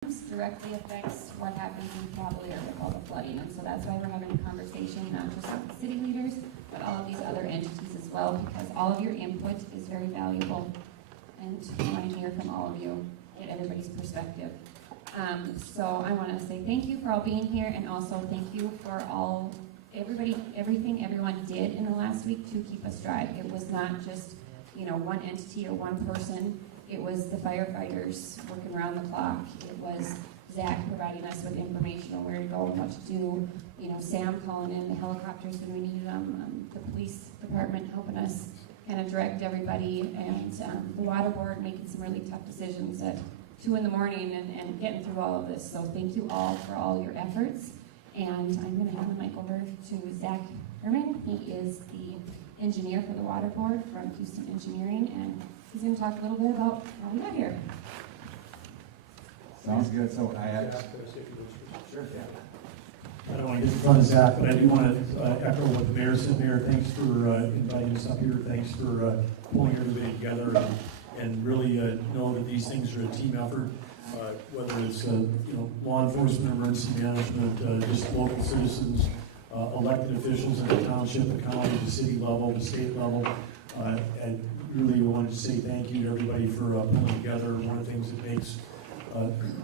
directly affects what happens in Capillary with all the flooding, and so that's why we're having a conversation, not just with the city leaders, but all of these other entities as well, because all of your input is very valuable, and we want to hear from all of you, get everybody's perspective. So I want to say thank you for all being here, and also thank you for everything everyone did in the last week to keep us dry. It was not just, one entity or one person. It was the firefighters working around the clock. It was Zach providing us with information on where to go and what to do. Sam calling in the helicopters when we needed them. The police department helping us kind of direct everybody, and the water board making some really tough decisions at 2 in the morning and getting through all of this. So thank you all for all your efforts. And I'm going to hand the mic over to Zach Herman. He is the engineer for the water board from Houston Engineering, and he's going to talk a little bit about how we got here. Sounds good. So I had... Sure, yeah. I don't want to get in front of Zach, but I do want to echo what the mayor said there. Thanks for inviting us up here. Thanks for pulling everybody together and really know that these things are a team effort. Whether it's law enforcement, emergency management, just local citizens, elected officials in the township, the county, the city level, the state level. And really wanted to say thank you to everybody for pulling together. One of the things that makes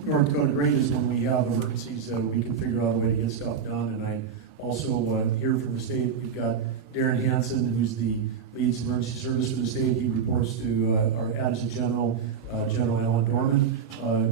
North Dakota great is when we have emergencies, we can figure out a way to get stuff done. And I also hear from the state, we've got Darren Hansen, who's the leads emergency service for the state. He reports to our adjutant general, General Alan Dorman,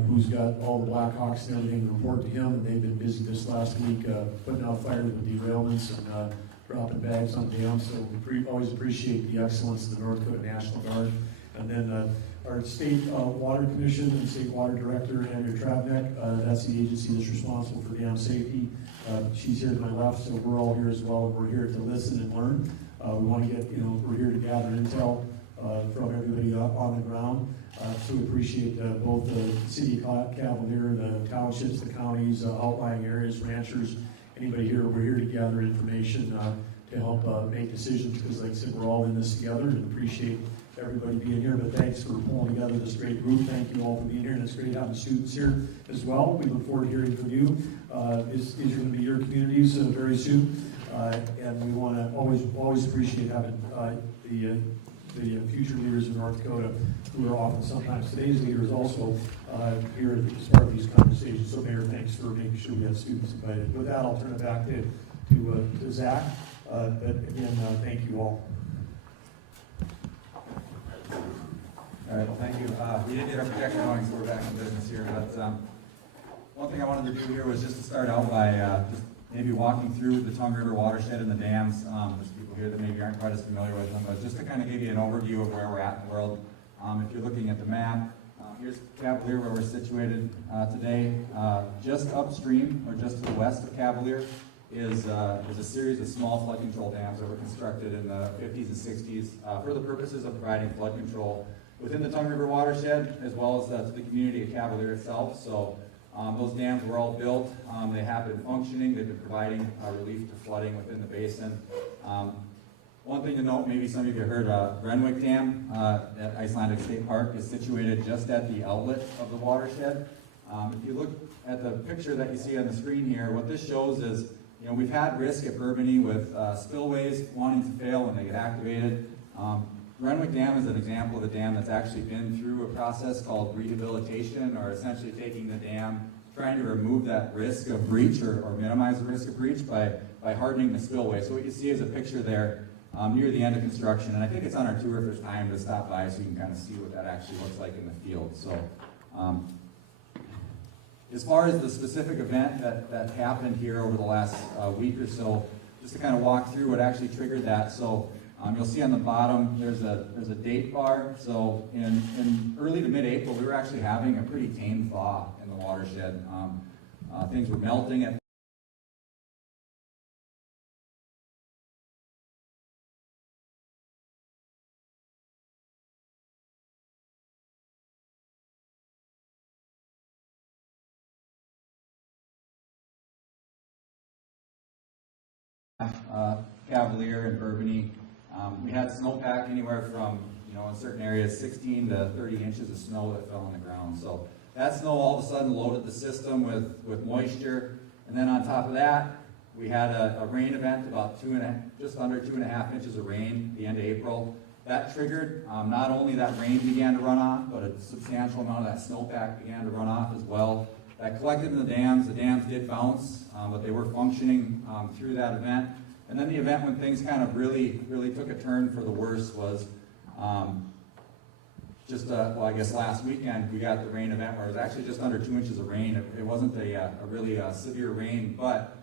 who's got all the Blackhawks and everything to report to him. And they've been busy this last week putting out fires with derailments and dropping bags on dams. So we always appreciate the excellence of the North Dakota National Guard. And then our state water commission and state water director, Andrea Travnik, that's the agency that's responsible for dam safety. She's here to my left, so we're all here as well, and we're here to listen and learn. We want to get, we're here to gather intel from everybody on the ground. So we appreciate both the city of Capillary, the townships, the counties, outlying areas, ranchers, anybody here. We're here to gather information to help make decisions, because like I said, we're all in this together, and appreciate everybody being here. But thanks for pulling together this great group. Thank you all for being here, and it's great having students here as well. We look forward to hearing from you. These are going to be your communities very soon, and we want to always appreciate having the future leaders of North Dakota, who are often sometimes today's leaders, also here as part of these conversations. So Mayor, thanks for making sure we have students invited. With that, I'll turn it back to Zach. But again, thank you all. All right, well, thank you. We did get our projection going, so we're back in business here. But one thing I wanted to do here was just to start out by just maybe walking through the Tongue River watershed and the dams. There's people here that maybe aren't quite as familiar with them, but just to kind of give you an overview of where we're at in the world. If you're looking at the map, here's Capillary, where we're situated today. Just upstream, or just to the west of Capillary, is a series of small flood control dams that were constructed in the 50s and 60s for the purposes of providing flood control within the Tongue River watershed, as well as to the community of Capillary itself. So those dams were all built. They have been functioning. They've been providing relief to flooding within the basin. One thing to note, maybe some of you heard, Renwick Dam at Icelandic State Park is situated just at the outlet of the watershed. If you look at the picture that you see on the screen here, what this shows is, we've had risk at Burgum with spillways wanting to fail when they get activated. Renwick Dam is an example of a dam that's actually been through a process called rehabilitation, or essentially taking the dam, trying to remove that risk of breach or minimize the risk of breach by hardening the spillway. So what you see is a picture there near the end of construction, and I think it's on our tour if there's time to stop by so you can kind of see what that actually looks like in the field. So as far as the specific event that happened here over the last week or so, just to kind of walk through what actually triggered that. So you'll see on the bottom there's a date bar. So in early to mid-April, we were actually having a pretty tame thaw in the watershed. Things were melting at Capillary and Burgum. We had snowpack anywhere from, in certain areas, 16 to 30 inches of snow that fell on the ground. So that snow all of a sudden loaded the system with moisture. And then on top of that, we had a rain event, about just under 2.5 inches of rain at the end of April. That triggered, not only that rain began to run off, but a substantial amount of that snowpack began to run off as well. That collected in the dams did bounce, but they were functioning through that event. And then the event when things kind of really took a turn for the worse was well, I guess last weekend we got the rain event where it was actually just under 2 inches of rain. It wasn't a really severe rain, but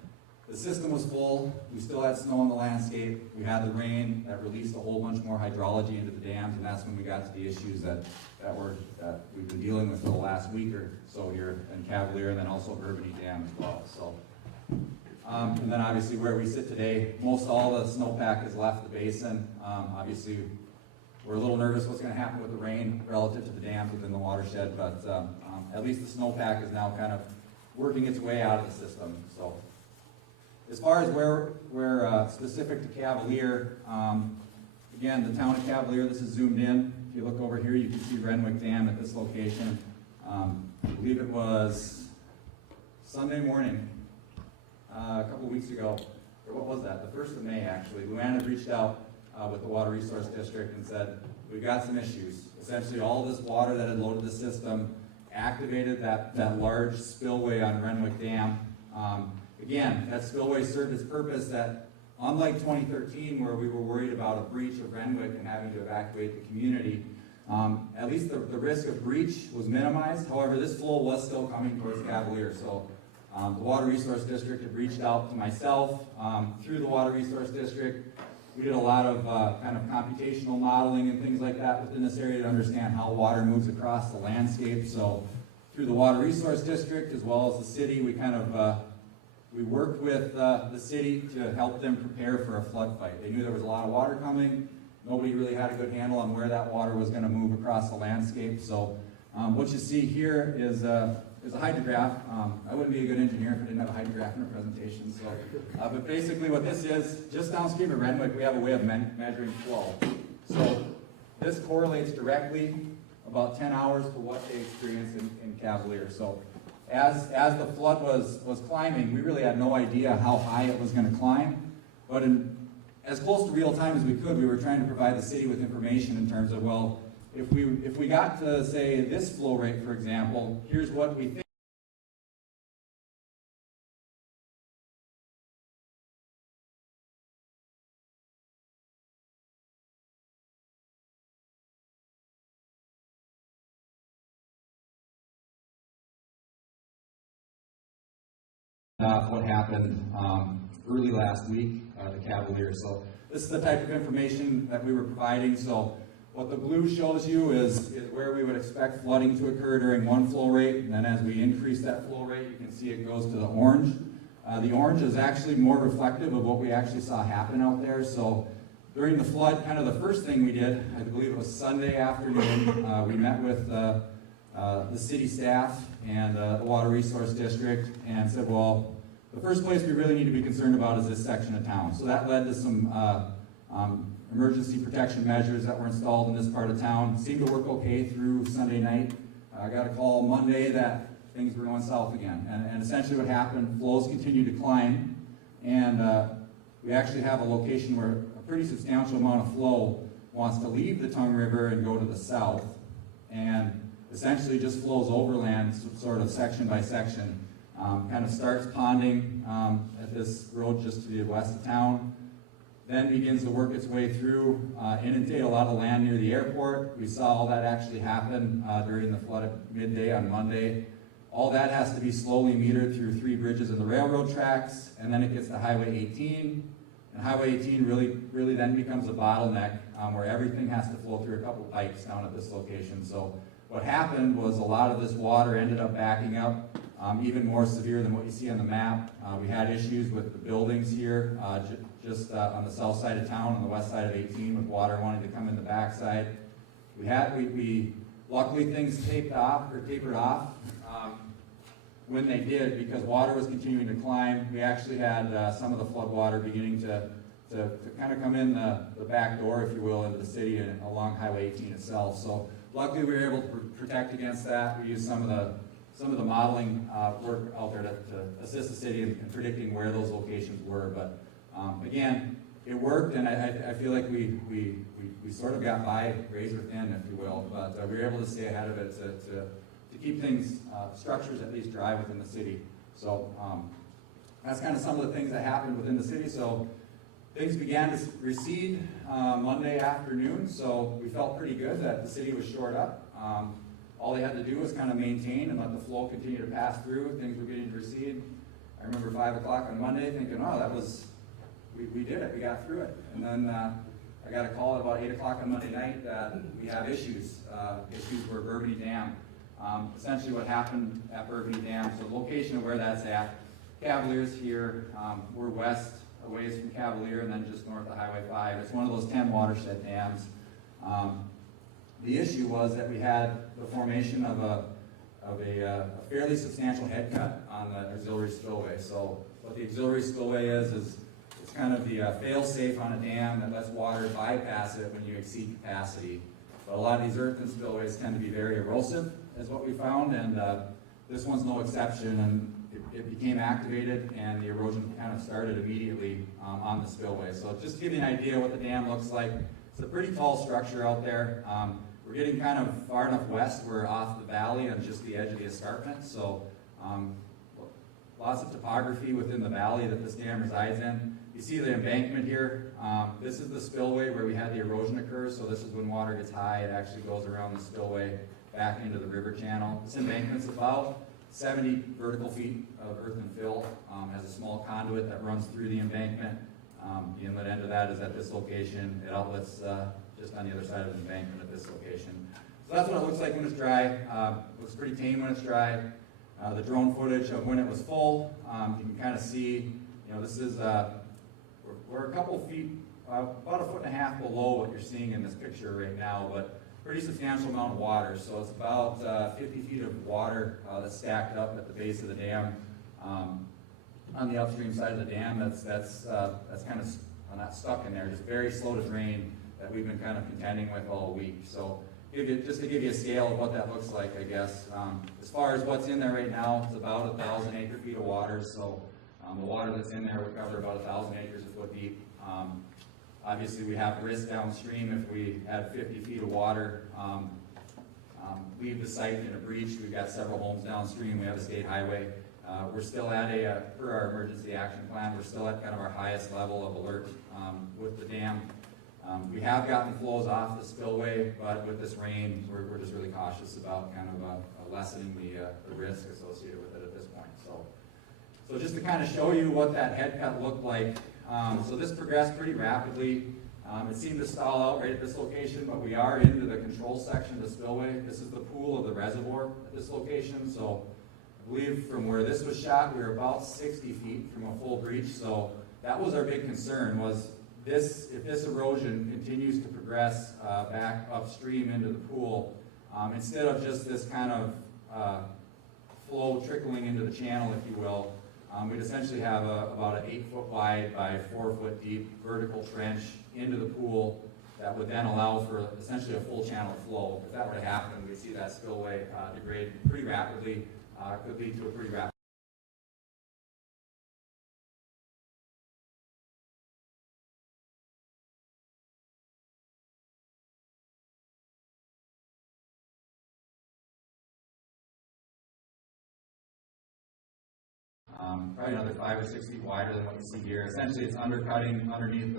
the system was full. We still had snow on the landscape. We had the rain that released a whole bunch more hydrology into the dams, and that's when we got to the issues that we've been dealing with for the last week or so here in Capillary, and then also Burgum Dam as well. So, and then obviously where we sit today, most all the snowpack has left the basin. Obviously, we're a little nervous what's going to happen with the rain relative to the dams within the watershed, but at least the snowpack is now kind of working its way out of the system. So, as far as where we're specific to Cavalier, again, the town of Cavalier, this is zoomed in. If you look over here, you can see Renwick Dam at this location. I believe it was Sunday morning, a couple of weeks ago, or what was that? The 1st of May, actually. Luann had reached out with the Water Resource District and said, we've got some issues. Essentially, all this water that had loaded the system activated that large spillway on Renwick Dam. Again, that spillway served its purpose that, unlike 2013, where we were worried about a breach of Renwick and having to evacuate the community, at least the risk of breach was minimized. However, this flow was still coming towards Cavalier. So the Water Resource District had reached out to myself through the Water Resource District. We did a lot of kind of computational modeling and things like that within this area to understand how water moves across the landscape. So through the Water Resource District as well as the city, we kind of we worked with the city to help them prepare for a flood fight. They knew there was a lot of water coming. Nobody really had a good handle on where that water was going to move across the landscape. So what you see here is a hydrograph. I wouldn't be a good engineer if I didn't have a hydrograph in a presentation. So, but basically what this is, just downstream of Renwick, we have a way of measuring flow. So this correlates directly about 10 hours to what they experienced in Cavalier. So as the flood was climbing, we really had no idea how high it was going to climb. But as close to real time as we could, we were trying to provide the city with information in terms of, well, if we got to, say, this flow rate, for example, here's what we think. What happened early last week, the Cavalier. So this is the type of information that we were providing. So what the blue shows you is where we would expect flooding to occur during one flow rate, and then as we increase that flow rate, you can see it goes to the orange. The orange is actually more reflective of what we actually saw happen out there. So during the flood, kind of the first thing we did, I believe it was Sunday afternoon, we met with the city staff and the Water Resource District and said, well, the first place we really need to be concerned about is this section of town. So that led to some emergency protection measures that were installed in this part of town. Seemed to work okay through Sunday night. I got a call Monday that things were going south again. And essentially what happened, flows continued to climb, and we actually have a location where a pretty substantial amount of flow wants to leave the Tongue River and go to the south, and essentially just flows overland sort of section by section. Kind of starts ponding at this road just to the west of town, then begins to work its way through, inundate a lot of land near the airport. We saw all that actually happen during the flood at midday on Monday. All that has to be slowly metered through 3 bridges and the railroad tracks, and then it gets to Highway 18. And Highway 18 really then becomes a bottleneck where everything has to flow through a couple pipes down at this location. So what happened was a lot of this water ended up backing up, even more severe than what you see on the map. We had issues with the buildings here, just on the south side of town, on the west side of 18, with water wanting to come in the backside. We luckily things tapered off when they did, because water was continuing to climb. We actually had some of the flood water beginning to kind of come in the back door, if you will, into the city and along Highway 18 itself. So luckily we were able to protect against that. We used some of the modeling work out there to assist the city in predicting where those locations were. But again, it worked, and I feel like we sort of got by razor thin, if you will. But we were able to stay ahead of it to keep things, structures at least dry within the city. So that's kind of some of the things that happened within the city. So things began to recede Monday afternoon, so we felt pretty good that the city was shored up. All they had to do was kind of maintain and let the flow continue to pass through. Things were beginning to recede. I remember 5 o'clock on Monday thinking, oh, that was, we did it, we got through it. And then I got a call at about 8 o'clock on Monday night that we have issues. Issues were Burgum Dam. Essentially what happened at Burgum Dam, so the location of where that's at, Capillary's here, we're west a ways from Capillary and then just north of Highway 5. It's one of those 10 watershed dams. The issue was that we had the formation of a fairly substantial head cut on the auxiliary spillway. So what the auxiliary spillway is it's kind of the fail-safe on a dam that lets water bypass it when you exceed capacity. But a lot of these earthen spillways tend to be very erosive, is what we found, and this one's no exception. And it became activated, and the erosion kind of started immediately on the spillway. So just to give you an idea what the dam looks like, it's a pretty tall structure out there. We're getting kind of far enough west, we're off the valley on just the edge of the escarpment. So lots of topography within the valley that this dam resides in. You see the embankment here. This is the spillway where we had the erosion occur. So this is when water gets high, it actually goes around the spillway back into the river channel. This embankment's about 70 vertical feet of earthen fill, has a small conduit that runs through the embankment. The inlet end of that is at this location. It outlets just on the other side of the embankment at this location. So that's what it looks like when it's dry. Looks pretty tame when it's dry. The drone footage of when it was full, you can kind of see, this is, we're a couple feet, about 1.5 feet below what you're seeing in this picture right now, but pretty substantial amount of water. So it's about 50 feet of water that's stacked up at the base of the dam. On the upstream side of the dam, that's kind of not stuck in there, just very slow to drain that we've been kind of contending with all week. So just to give you a scale of what that looks like, I guess. As far as what's in there right now, it's about 1,000 acre-feet of water. So the water that's in there would cover about 1,000 acres a foot deep. Obviously, we have risk downstream if we had 50 feet of water. Leave the site in a breach. We've got several homes downstream. We have a state highway. We're still at per our emergency action plan, we're still at kind of our highest level of alert with the dam. We have gotten flows off the spillway, but with this rain, we're just really cautious about kind of lessening the risk associated with it at this point. So just to kind of show you what that head cut looked like, so this progressed pretty rapidly. It seemed to stall out right at this location, but we are into the control section of the spillway. This is the pool of the reservoir at this location. So I believe from where this was shot, we were about 60 feet from a full breach. So that was our big concern, was if this erosion continues to progress back upstream into the pool, instead of just this kind of flow trickling into the channel, if you will, we'd essentially have about an 8-foot wide by 4-foot deep vertical trench into the pool that would then allow for essentially a full channel flow. If that were to happen, we'd see that spillway degrade pretty rapidly, could lead to a pretty rapid probably another 5 or 6 feet wider than what you see here. Essentially, it's undercutting underneath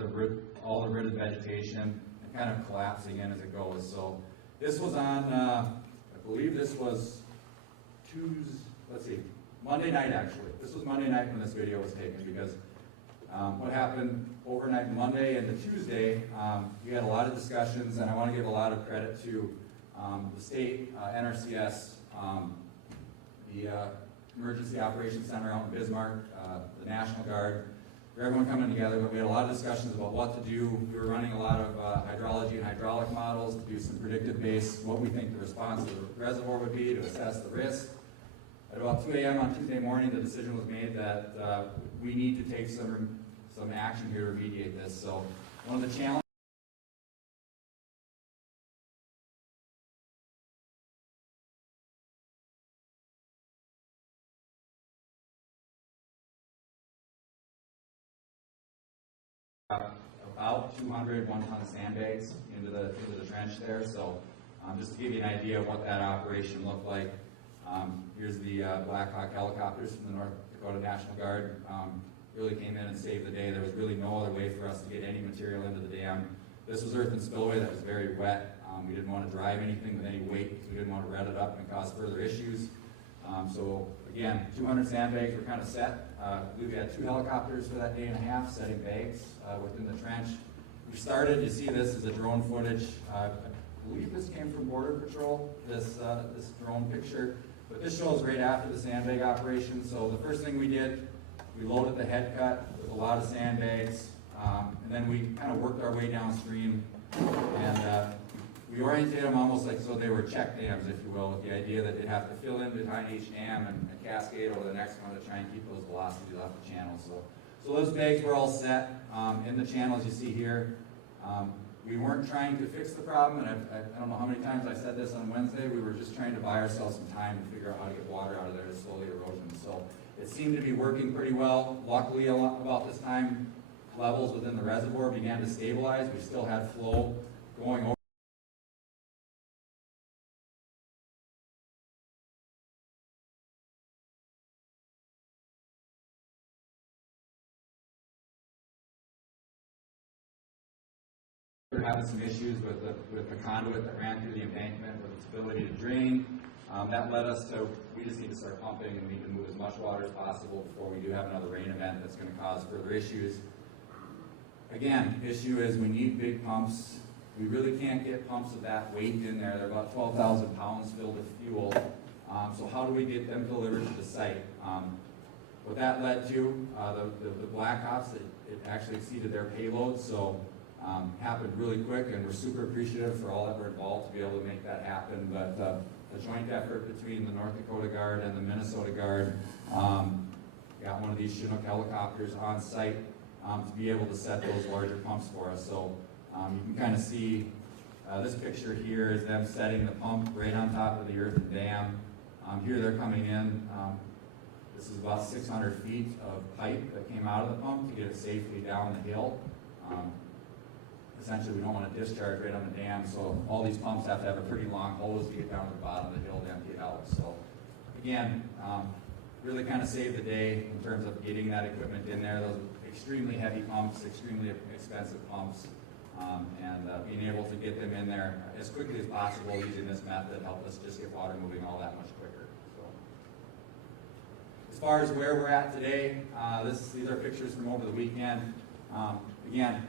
all the rooted vegetation and kind of collapsing in as it goes. So this was on, I believe this was Monday night actually. This was Monday night when this video was taken, because what happened overnight Monday and the Tuesday, we had a lot of discussions, and I want to give a lot of credit to the state, NRCS, the Emergency Operations Center out in Bismarck, the National Guard, for everyone coming together. But we had a lot of discussions about what to do. We were running a lot of hydrology and hydraulic models to do some predictive base, what we think the response to the reservoir would be, to assess the risk. At about 2 a.m. on Tuesday morning, the decision was made that we need to take some action here to remediate this. So one of the challenges about 200 one-ton sandbags into the trench there. So just to give you an idea of what that operation looked like, here's the Black Hawk helicopters from the North Dakota National Guard. Really came in and saved the day. There was really no other way for us to get any material into the dam. This was earth and spillway that was very wet. We didn't want to drive anything with any weight because we didn't want to ret it up and cause further issues. So again, 200 sandbags were kind of set. We had 2 helicopters for that day and a half setting bags within the trench. We started, you see this is a drone footage. I believe this came from Border Patrol, this drone picture. But this shows right after the sandbag operation. So the first thing we did, we loaded the head cut with a lot of sandbags, and then we kind of worked our way downstream, and we oriented them almost like so they were check dams, if you will, with the idea that they'd have to fill in behind each dam and cascade over the next one to try and keep those velocities off the channel. So those bags were all set in the channels you see here. We weren't trying to fix the problem, and I don't know how many times I said this on Wednesday, we were just trying to buy ourselves some time to figure out how to get water out of there to slow the erosion. So it seemed to be working pretty well. Luckily, about this time, levels within the reservoir began to stabilize. We still had flow going over. We were having some issues with the conduit that ran through the embankment, with its ability to drain. That led us to, we just need to start pumping and we need to move as much water as possible before we do have another rain event that's going to cause further issues. Again, issue is we need big pumps. We really can't get pumps of that weight in there. They're about 12,000 pounds filled with fuel. So how do we get them delivered to the site? What that led to, the Black Ops, it actually exceeded their payload, so happened really quick, and we're super appreciative for all that were involved to be able to make that happen. But the joint effort between the North Dakota Guard and the Minnesota Guard got one of these Chinook helicopters on site to be able to set those larger pumps for us. So you can kind of see this picture here is them setting the pump right on top of the earthen dam. Here they're coming in. This is about 600 feet of pipe that came out of the pump to get it safely down the hill. Essentially, we don't want to discharge right on the dam, so all these pumps have to have a pretty long hose to get down to the bottom of the hill to empty it out. So again, really kind of saved the day in terms of getting that equipment in there. Those extremely heavy pumps, extremely expensive pumps, and being able to get them in there as quickly as possible using this method helped us just get water moving all that much quicker. So, as far as where we're at today, these are pictures from over the weekend. Again,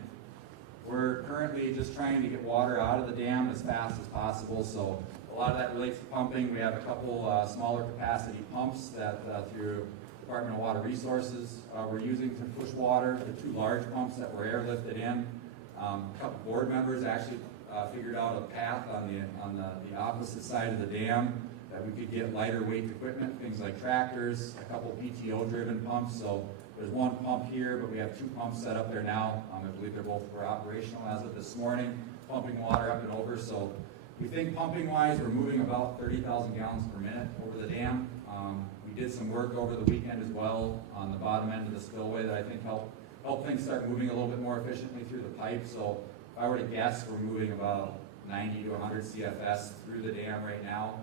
we're currently just trying to get water out of the dam as fast as possible. So a lot of that relates to pumping. We have a couple smaller capacity pumps that through Department of Water Resources we're using to push water. The 2 large pumps that were airlifted in. A couple board members actually figured out a path on the opposite side of the dam that we could get lighter weight equipment, things like tractors, a couple PTO driven pumps. So there's 1 pump here, but we have 2 pumps set up there now. I believe they're both operational as of this morning, pumping water up and over. So we think pumping-wise, we're moving about 30,000 gallons per minute over the dam. We did some work over the weekend as well on the bottom end of the spillway that I think helped things start moving a little bit more efficiently through the pipe. So if I were to guess, we're moving about 90 to 100 CFS through the dam right now.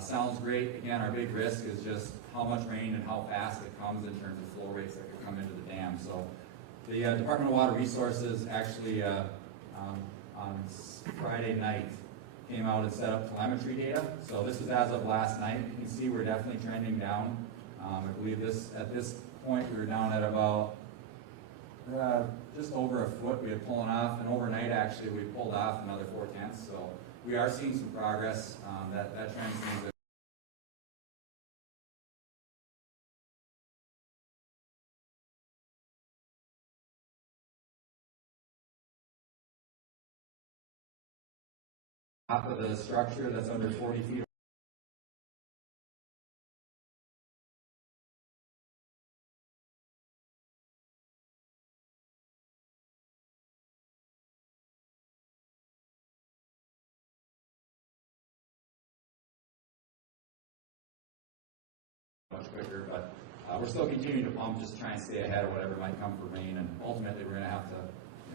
Sounds great. Again, our big risk is just how much rain and how fast it comes in terms of flow rates that could come into the dam. So the Department of Water Resources actually on Friday night came out and set up telemetry data. So this is as of last night. You can see we're definitely trending down. I believe at this point we were down at about just over a foot. We had pulling off, and overnight actually we pulled off another 0.4. So we are seeing some progress. That trend seems to top of the structure that's under 40 feet. Much quicker, but we're still continuing to pump, just try and stay ahead of whatever might come for rain, and ultimately we're going to have to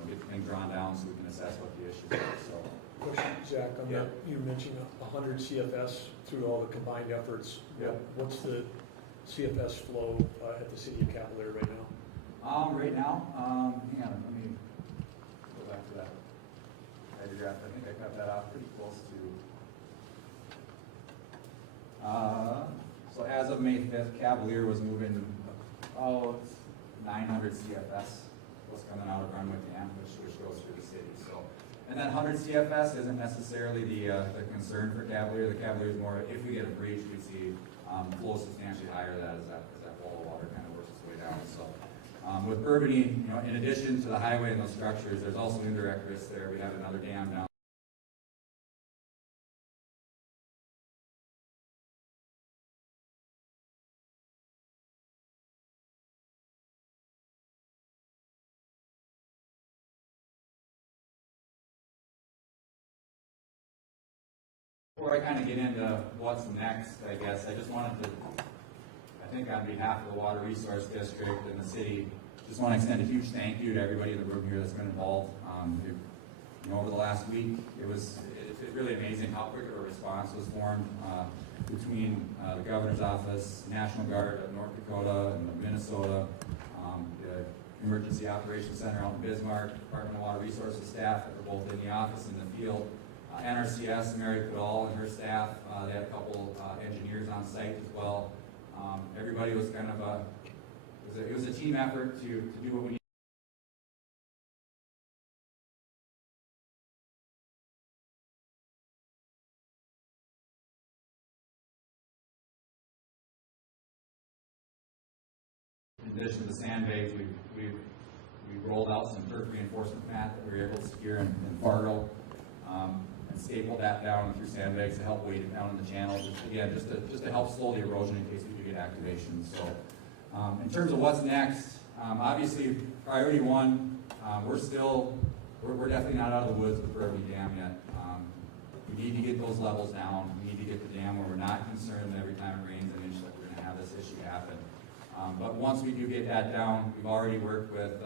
get the thing drawn down so we can assess what the issue is, so. Question, Zach, on Yeah. that, you mentioned 100 CFS through all the combined efforts. Yeah. What's the CFS flow at the city of Capillary right now? Right now, hang on, let me go back to that diagram. I think I cut that off pretty close to. So as of May 5th, Cavalier was moving about 900 CFS was coming out of Runway Dam, which goes through the city. So, and that 100 CFS isn't necessarily the concern for Cavalier. The Cavalier is more, if we get a breach, we see flow substantially higher as that wall of water kind of works its way down. So. With Burgum, in addition to the highway and those structures, there's also indirect risks there. We have another dam down. Before I kind of get into what's next, I guess, I just wanted to, I think on behalf of the Water Resource District and the city, just want to extend a huge thank you to everybody in the room here that's been involved. Over the last week, it's really amazing how quick of a response was formed between the governor's office, National Guard of North Dakota and Minnesota, the Emergency Operations Center out in Bismarck, Department of Water Resources staff that were both in the office and the field, NRCS, Mary Goodall and her staff. They had a couple engineers on site as well. Everybody was kind of it was a team effort to do what we need. In addition to the sandbags, we rolled out some turf reinforcement mat that we were able to secure in Fargo, and stapled that down through sandbags to help weight it down in the channel. Just to help slow the erosion in case we do get activation. So, in terms of what's next, obviously priority one, we're definitely not out of the woods with Burgum Dam yet. We need to get those levels down. We need to get the dam where we're not concerned that every time it rains an inch that we're going to have this issue happen. But once we do get that down, we've already worked with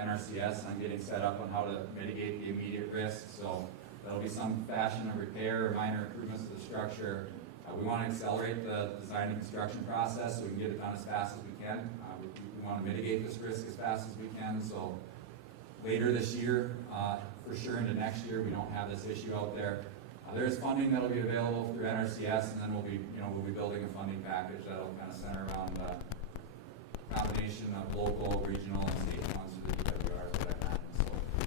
NRCS on getting set up on how to mitigate the immediate risk. So there'll be some fashion of repair or minor improvements to the structure. We want to accelerate the design and construction process so we can get it done as fast as we can. We want to mitigate this risk as fast as we can. So later this year, for sure into next year, we don't have this issue out there. There's funding that'll be available through NRCS, and then we'll be building a funding package that'll kind of center around combination of local, regional, and state funds through the DWR for that matter. So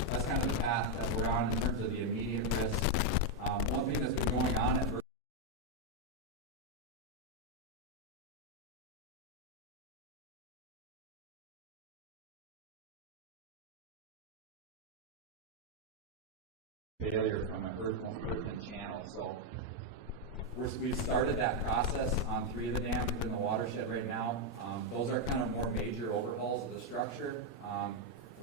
that's kind of the path that we're on in terms of the immediate risk. One thing that's been going on at failure from an earthen channel. So we've started that process on 3 of the dams within the watershed right now. Those are kind of more major overhauls of the structure.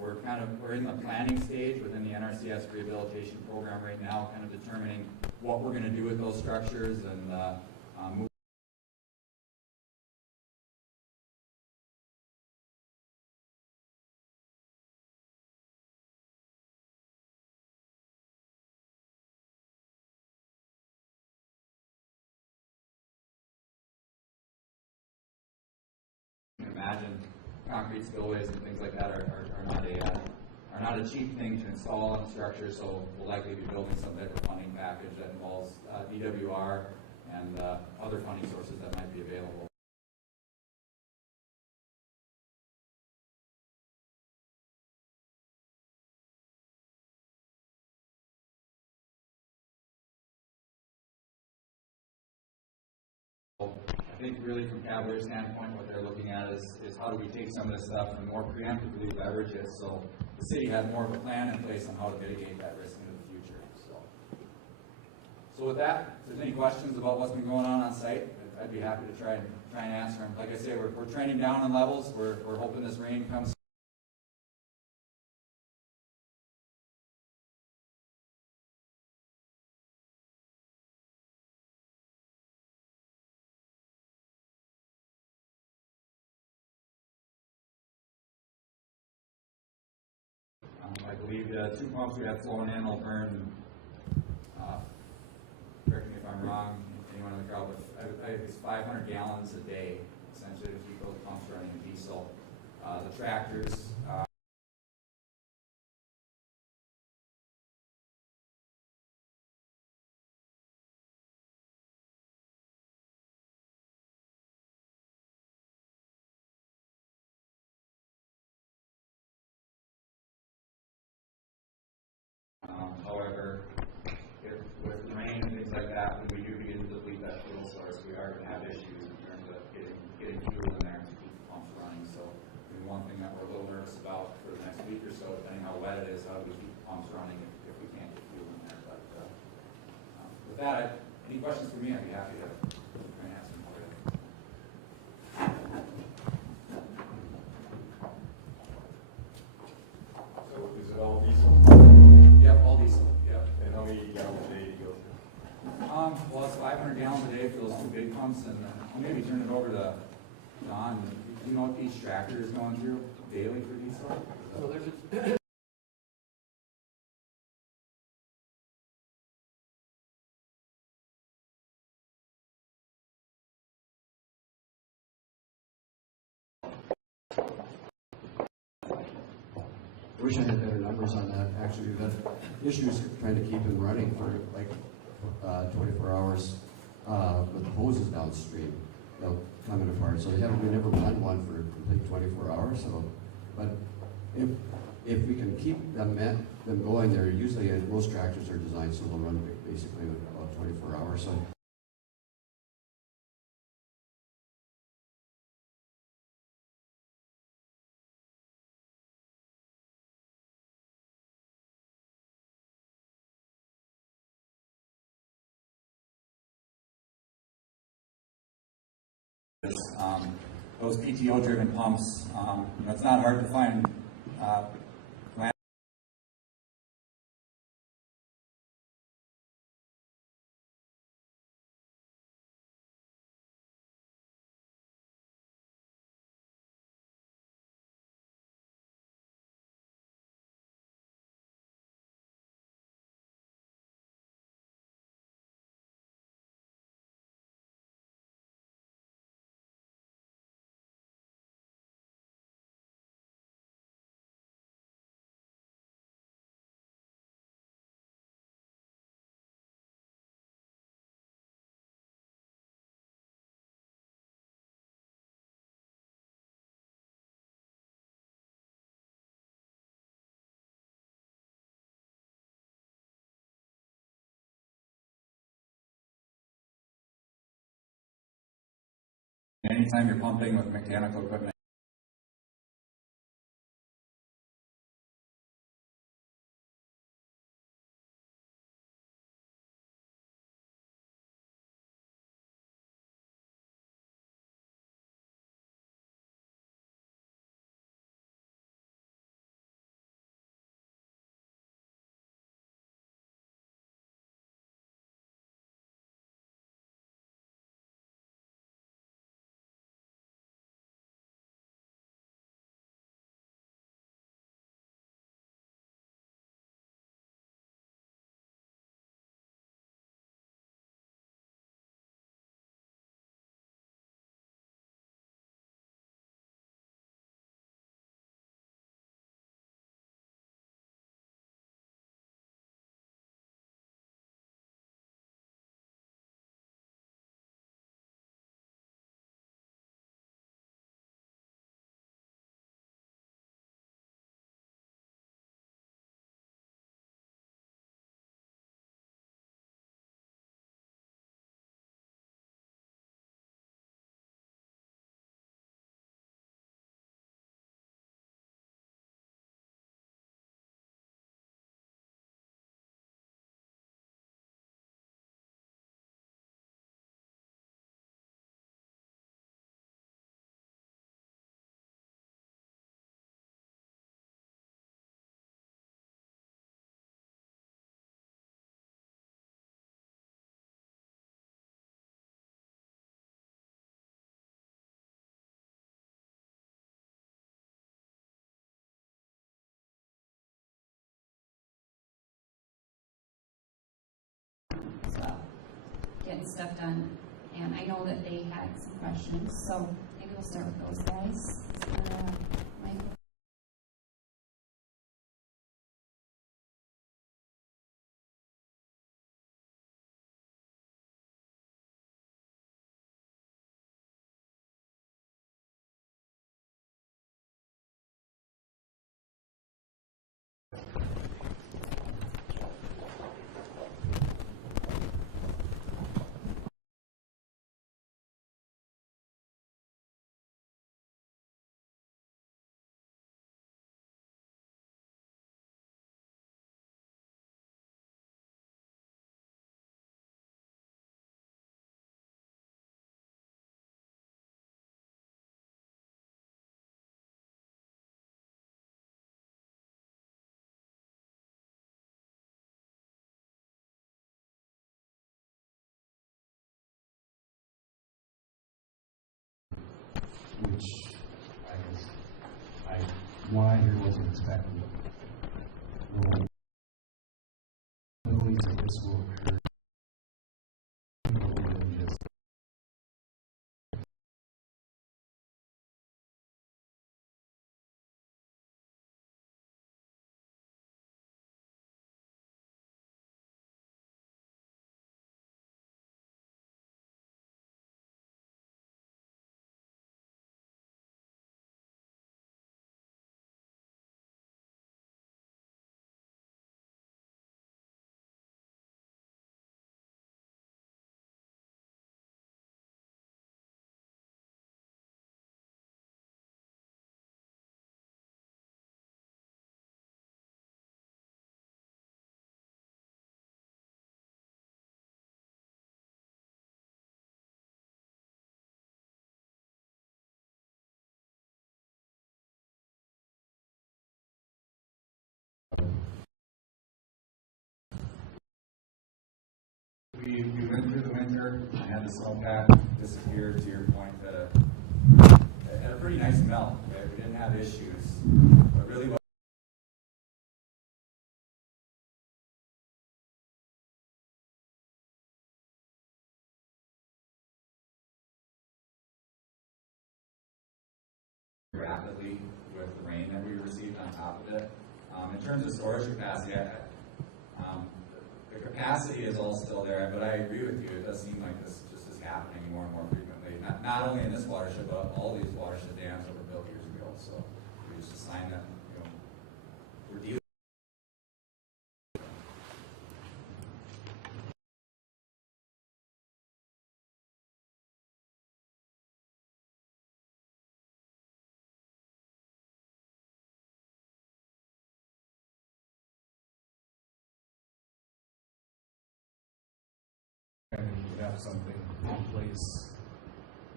We're in the planning stage within the NRCS Rehabilitation Program right now, kind of determining what we're going to do with those structures and move. Imagine concrete spillways and things like that are not a cheap thing to install on a structure, so we'll likely be building some type of funding package that involves DWR and other funding sources that might be available. I think really from Cavalier's standpoint, what they're looking at is how do we take some of this stuff and more preemptively leverage it so the city has more of a plan in place on how to mitigate that risk into the future. So with that, if there's any questions about what's been going on site, I'd be happy to try and answer them. Like I say, we're trending down on levels. We're hoping this rain comes. I believe the 2 pumps we have flowing in will burn, correct me if I'm wrong, anyone in the crowd, but I think it's 500 gallons a day, essentially, to keep those pumps running in diesel. The tractors, however, with rain and things like that, when we do begin to deplete that fuel source, we are going to have issues in terms of getting fuel in there to keep the pumps running. So, one thing that we're a little nervous about for the next week or so, depending how wet it is, how do we keep the pumps running if we can't get fuel in there. But with that, any questions for me, I'd be happy to try and answer them for you. So is it all diesel? Yep, all diesel. Yep. And how many gallons a day do you go through? Well, it's 500 gallons a day for those 2 big pumps, and I'll maybe turn it over to Don. Do you know what each tractor is going through daily for diesel? Well, there's a, I wish I had better numbers on that. Actually, that issue is trying to keep them running for like 24 hours with the hoses downstream, coming apart. So we never run one for complete 24 hours. So, but if we can keep them going, they're usually most tractors are designed so they'll run basically about 24 hours. So. Those PTO-driven pumps, it's not hard to find anytime you're pumping with mechanical equipment. get stuff done. And I know that they had some questions, so maybe we'll start with those guys. Michael. Which I guess what I hear wasn't expected. Believe that this will occur. Just We went through the winter, I had the snowpack disappear, to your point, that it had a pretty nice melt, okay? We didn't have issues, but really what rapidly with the rain that we received on top of it. In terms of storage capacity, the capacity is all still there, but I agree with you. It does seem like this just is happening more and more frequently. Not only in this watershed, but all these watershed dams that were built years ago. So we just assign that, we're dealing. and you have something in place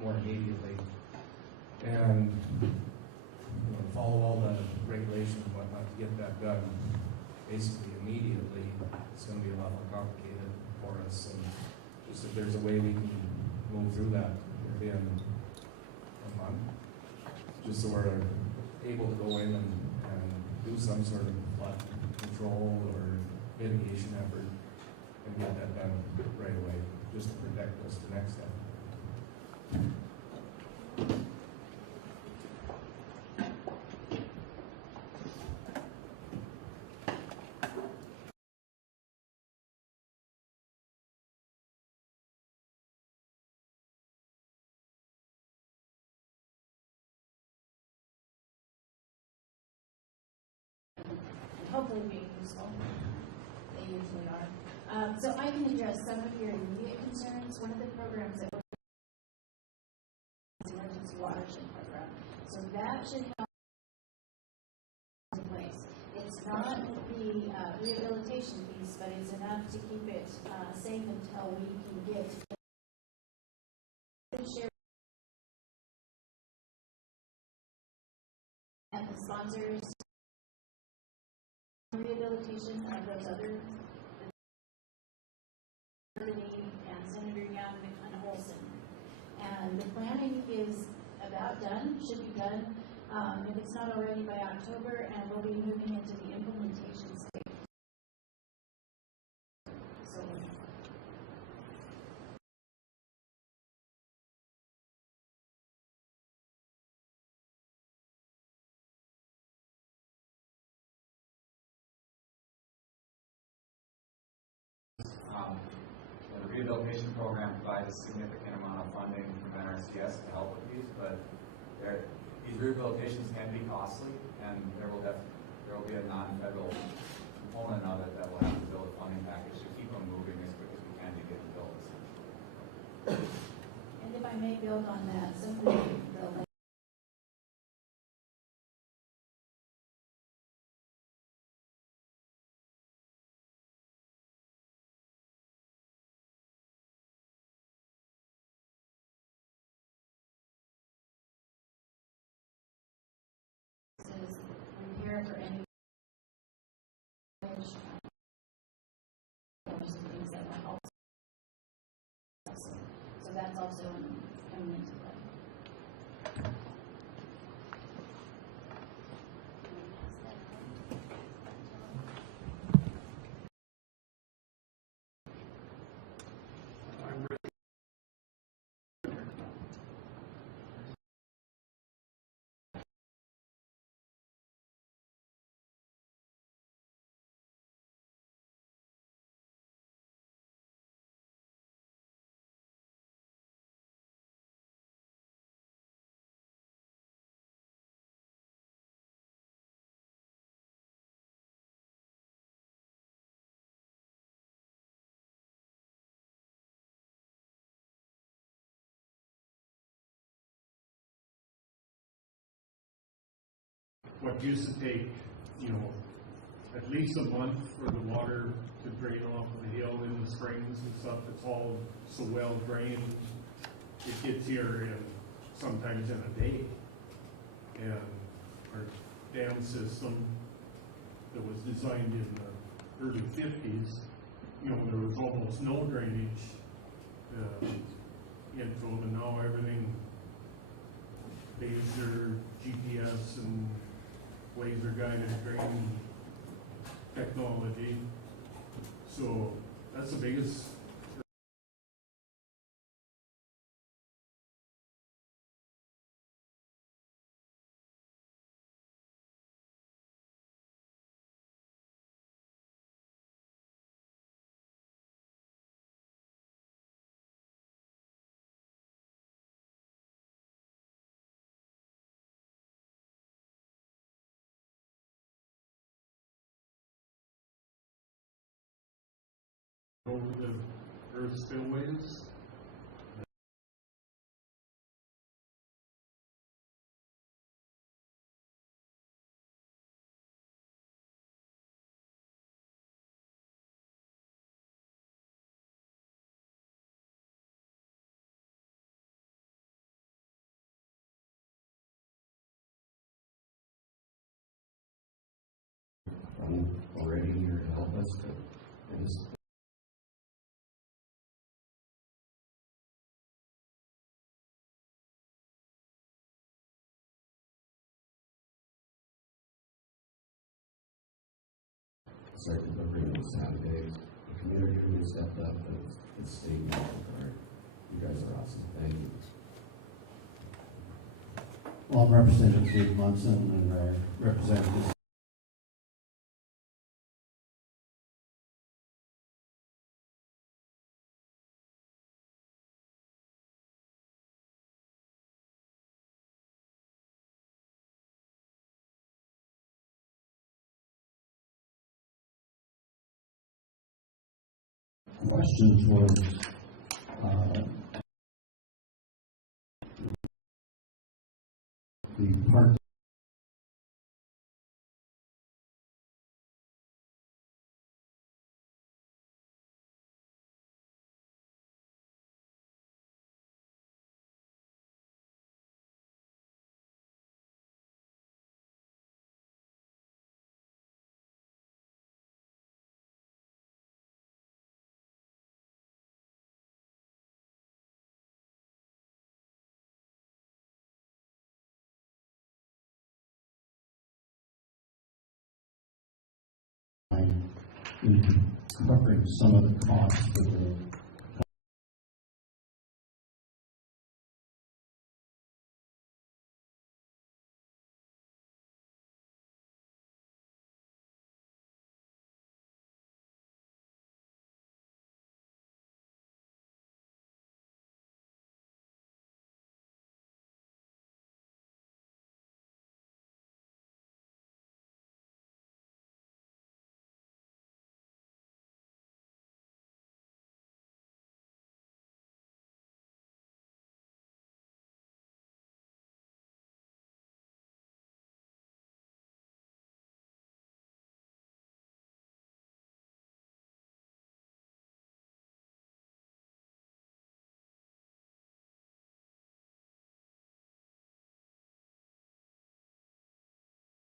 more immediately. And follow all the regulations and whatnot to get that done basically immediately. It's going to be a lot more complicated for us. And just if there's a way we can move through that within a month, just so we're able to go in and do some sort of flood control or mitigation effort and get that done right away, just to protect us the next step. Hopefully being useful. They usually are. So I can address some of your immediate concerns. One of the programs that we're is the Emergency Watershed Program. So that should help in place. It's not the rehabilitation piece, but it's enough to keep it safe until we can get and the sponsors rehabilitation of those other and Senator Young and Olson. And the planning is about done, should be done, if it's not already by October, and we'll be moving into the implementation stage. So Rehabilitation Program provides a significant amount of funding from NRCS to help with these, but these rehabilitations can be costly, and there will be a non-federal component of it that will have to build a funding package to keep them moving as quick as we can to get them built. And if I may build on that, some of the is repair for any damage, some things that will help. So that's also coming into play. What used to take, at least a month for the water to drain off the hill in the springs and stuff, it's all so well drained. It gets here sometimes in a day. And our dam system that was designed in the early 50s, there was almost no drainage into them, and now everything, laser, GPS, and laser guided drain technology. So that's the biggest. Over the earth spillways. I'm already here to help us, but I just started delivering on Saturdays. The community really stepped up, and it's stayed in that regard. You guys are awesome. Thank you. Well, I'm Representative Steve Munson, and I represent this question towards the park in covering some of the costs for the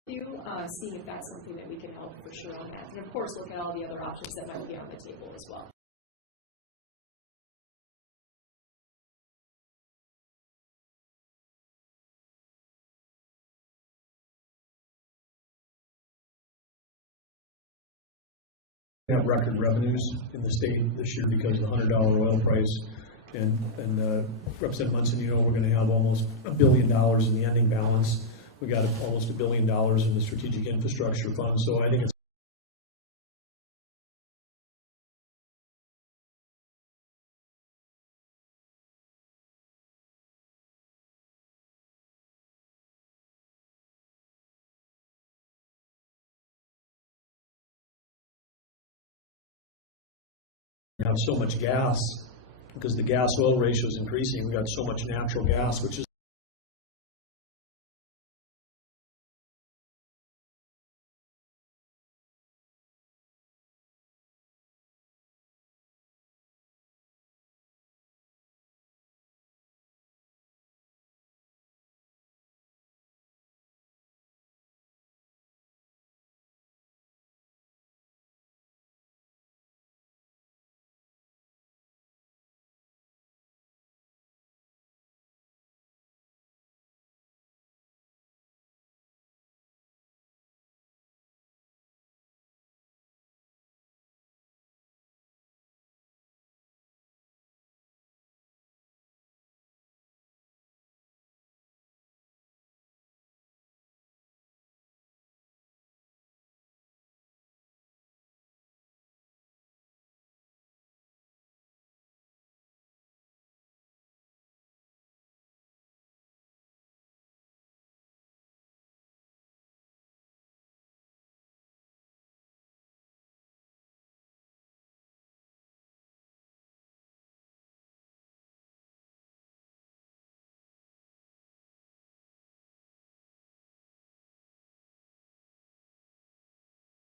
you, seeing if that's something that we can help for sure on that. And of course, look at all the other options that might be on the table as well. We have record revenues in the state this year because of the $100 oil price. And Representative Munson, you know, we're going to have almost $1 billion in the ending balance. We got almost $1 billion in the strategic infrastructure fund. So I think it's have so much gas because the gas oil ratio is increasing. We got so much natural gas, which is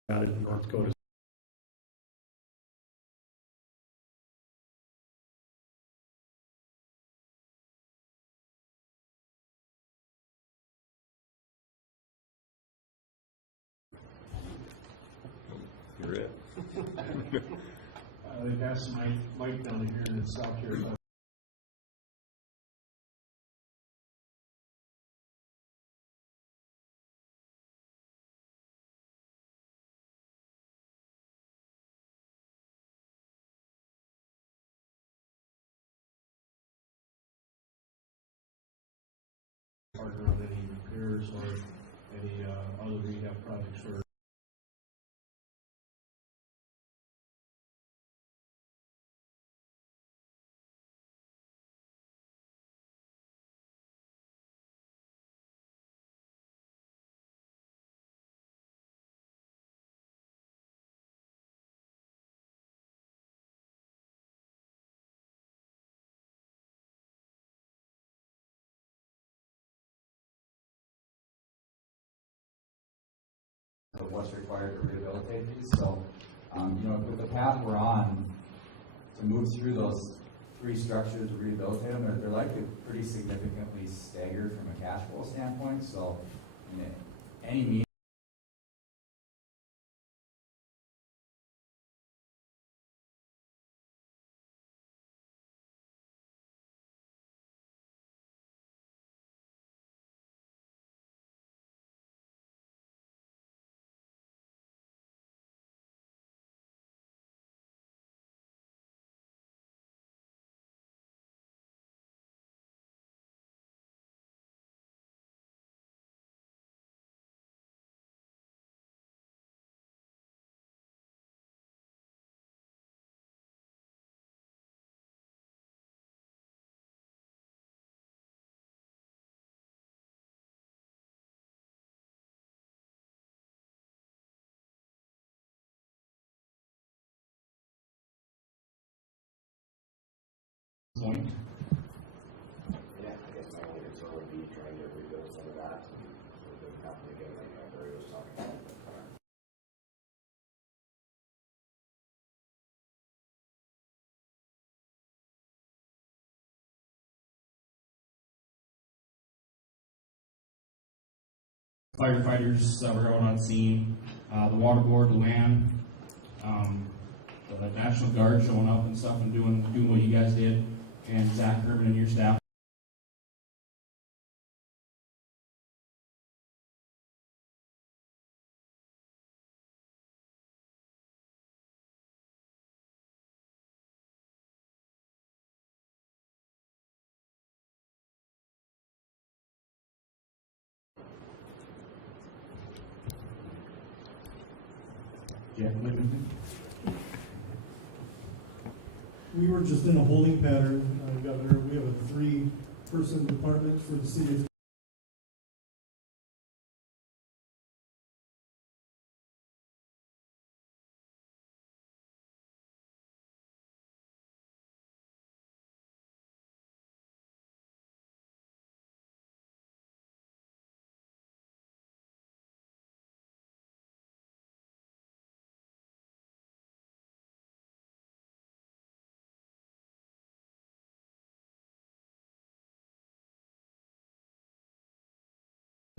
added in North Dakota. You're it. They've got some mic down here in the south here. Partner on any repairs or any other rehab projects or of what's required to rehabilitate these. So, you know, with the path we're on to move through those three structures to rehabilitate them, they're likely pretty significantly staggered from a cash flow standpoint. So, I mean, any meeting point. Yeah, I guess my only concern would be trying to rebuild some of that. So it doesn't happen again like Barry was talking about. firefighters that were going on scene, the water board, the land, the National Guard showing up and stuff and doing what you guys did, and Zach Herman and your staff. Yeah, We were just in a holding pattern, Governor. We have a 3-person department for the city of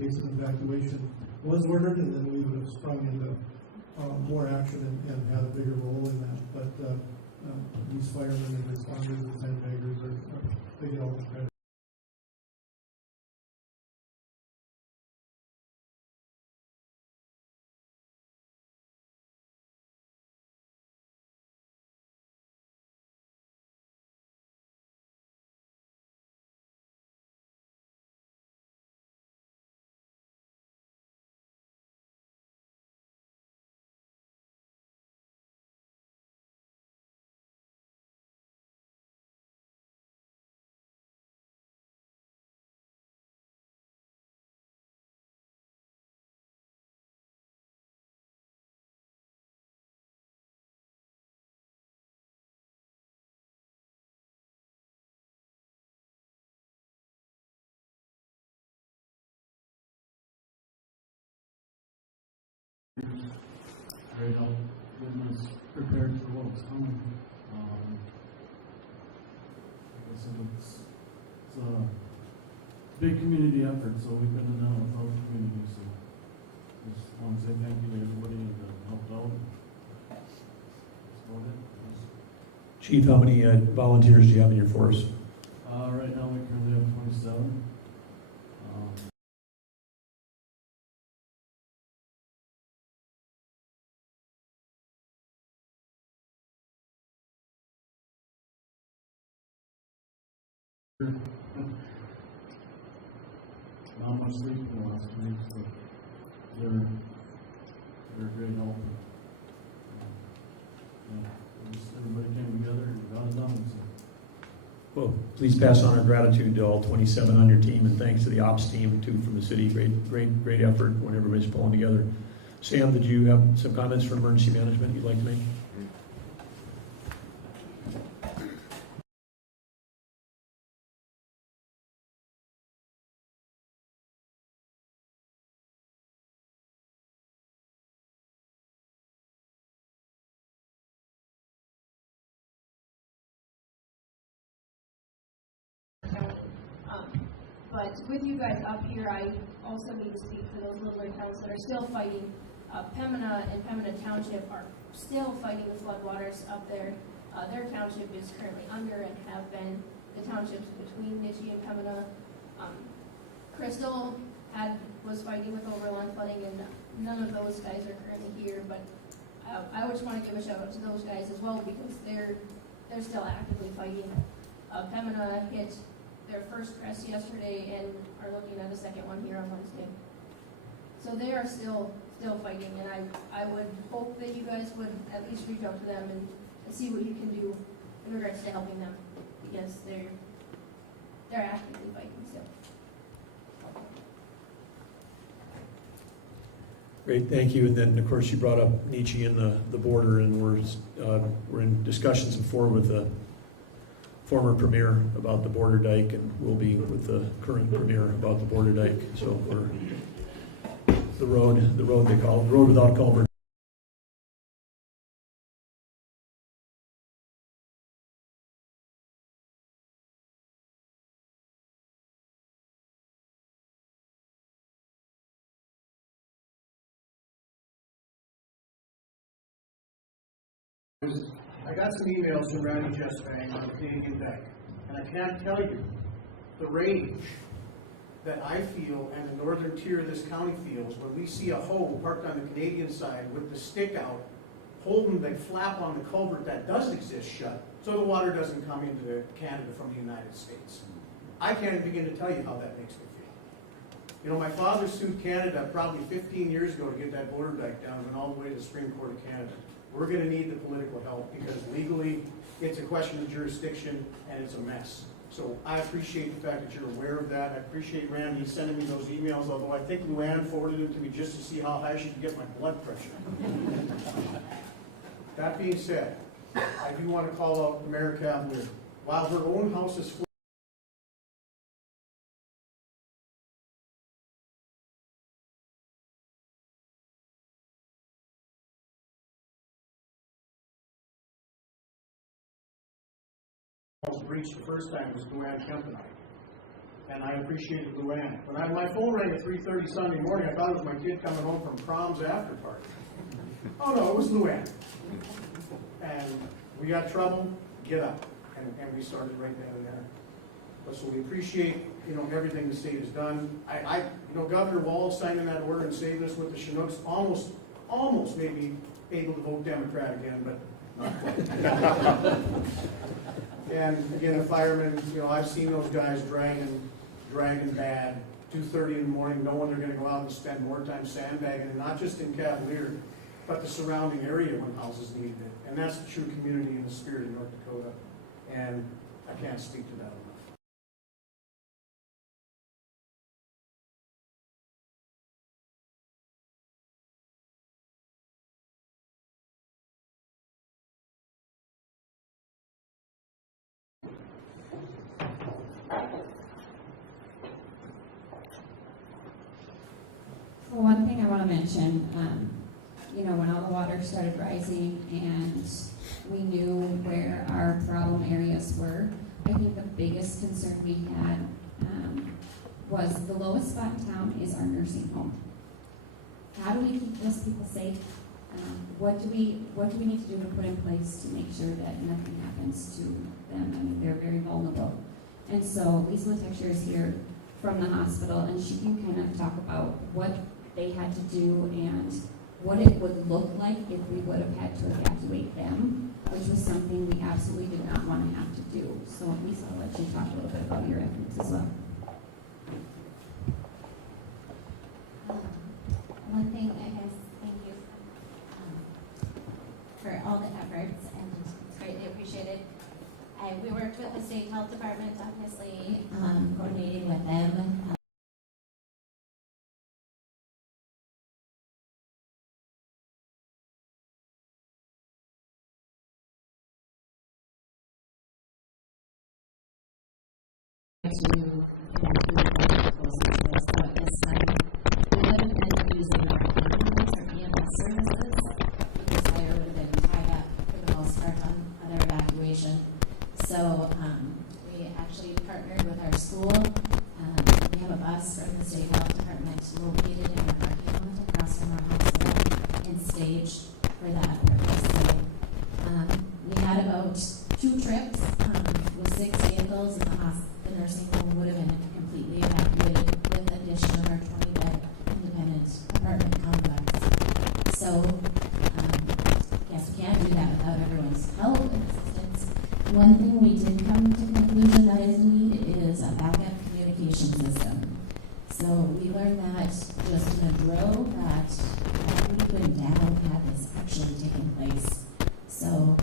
case of evacuation was ordered, and then we would have sprung into more action and had a bigger role in that. But these firemen and responders and sandbaggers are big elements. Great help getting us prepared for what's coming. Like I said, it's a big community effort, so we couldn't have done it without the community. So just want to say thank you to everybody that helped out. That's about it. Chief, how many volunteers do you have in your force? Right now we currently have 27. Not much sleep in the last 2 weeks, but they're great help. Just everybody came together and got it done. So. Well, please pass on our gratitude to all 27 on your team, and thanks to the ops team too from the city. Great effort when everybody's pulling together. Sam, did you have some comments for emergency management you'd like to make? But with you guys up here, I also need to speak for those littler towns that are still fighting. Pembina and Pembina Township are still fighting the floodwaters up there. Their township is currently under and have been the townships between Nichey and Pembina. Crystal was fighting with overland flooding, and none of those guys are currently here. But I just want to give a shout out to those guys as well, because they're still actively fighting. Pembina hit their first crest yesterday and are looking at a second one here on Wednesday. So they are still fighting, and I would hope that you guys would at least reach out to them and see what you can do in regards to helping them, because they're actively fighting still. Great, thank you. And then, of course, you brought up Nichey and the border, and we're in discussions before with the former premier about the border dike, and we'll be with the current premier about the border dike. So we're the road they call it, road without culvert. I got some emails from Randy Justbang on Canadian Bank, and I can't tell you the rage that I feel and the northern tier of this county feels when we see a hoe parked on the Canadian side with the stick out, holding the flap on the culvert that does exist shut, so the water doesn't come into Canada from the United States. I can't begin to tell you how that makes me feel. You know, my father sued Canada probably 15 years ago to get that border dike down, went all the way to the Supreme Court of Canada. We're going to need the political help because legally it's a question of jurisdiction and it's a mess. So I appreciate the fact that you're aware of that. I appreciate Randy sending me those emails, although I think Luann forwarded them to me just to see how high she could get my blood pressure. That being said, I do want to call out Mayor Capillary. While her own house is full breached the first time was Luann Kemp and I appreciated Luann. When my phone rang at 3:30 Sunday morning, I thought it was my kid coming home from prom's after party. Oh no, it was Luann. And we got trouble, get up. And we started right then and there. But so we appreciate, you know, everything the state has done. You know, Governor Wall signing that order and saving us with the Chinooks almost made me able to vote Democrat again, but not quite. And again, the firemen, you know, I've seen those guys dragging bad. 2:30 in the morning, knowing they're going to go out and spend more time sandbagging, and not just in Capillary, but the surrounding area when houses needed it. And that's the true community and the spirit of North Dakota. And I can't speak to that enough. So one thing I want to mention, you know, when all the water started rising and we knew where our problem areas were, I think the biggest concern we had was the lowest spot in town is our nursing home. How do we keep those people safe? What do we need to do to put in place to make sure that nothing happens to them? I mean, they're very vulnerable. And so Lisa Texture is here from the hospital, and she can kind of talk about what they had to do and what it would look like if we would have had to evacuate them, which was something we absolutely did not want to have to do. So Lisa, I'll let you talk a little bit about your efforts as well. One thing, I guess, thank you for all the efforts, and it's greatly appreciated. We worked with the state health department, obviously, coordinating with them. So we actually partnered with our school. We have a bus from the state health department located in our parking lot across from our hospital and staged for that purpose. So we had about 2 trips with 6 vehicles, and the nursing home would have been completely evacuated with the addition of our 20-bed independent apartment complex. So yes, we can't do that without everyone's help and assistance. One thing we did come to conclusion that is needed is a backup communication system. So we learned that just in a drill that we went down had this actually taking place. So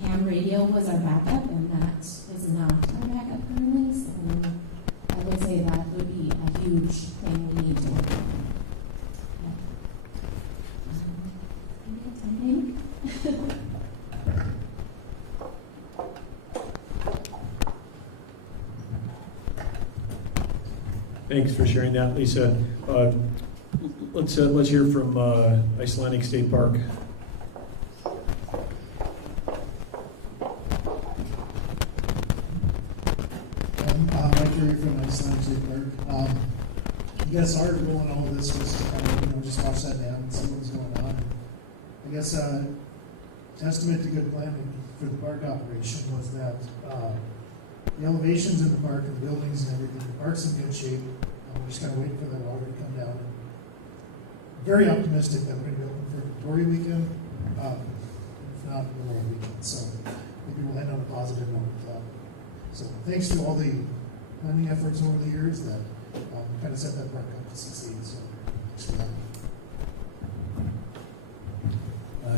ham radio was our backup, and that is not our backup currently. So I would say that would be a huge thing we need to work on. Thanks for sharing that, Lisa. Let's hear from Icelandic State Park. Mike Curry from Icelandic State Park. I guess our goal in all of this was to kind of, just watch that dam and see what was going on. I guess to testament to good planning for the park operation was that the elevations in the park and the buildings and everything, the park's in good shape. We're just kind of waiting for that water to come down. Very optimistic that we're going to be open for Victoria weekend, if not Memorial weekend. So maybe we'll end on a positive note. So thanks to all the planning efforts over the years that kind of set that park up to succeed. So thanks for that.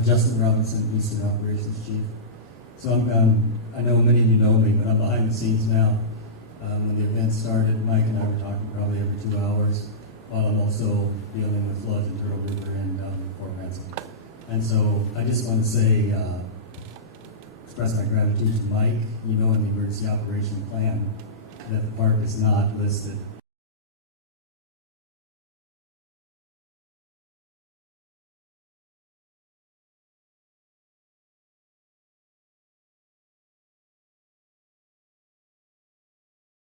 Justin Robinson, Eastern Operations Chief. So I know many of you know me, but I'm behind the scenes now. When the event started, Mike and I were talking probably every 2 hours, while I'm also dealing with floods in Turtle River and Fort Ransom. And so I just want to say, express my gratitude to Mike. You know, in the emergency operation plan, that the park is not listed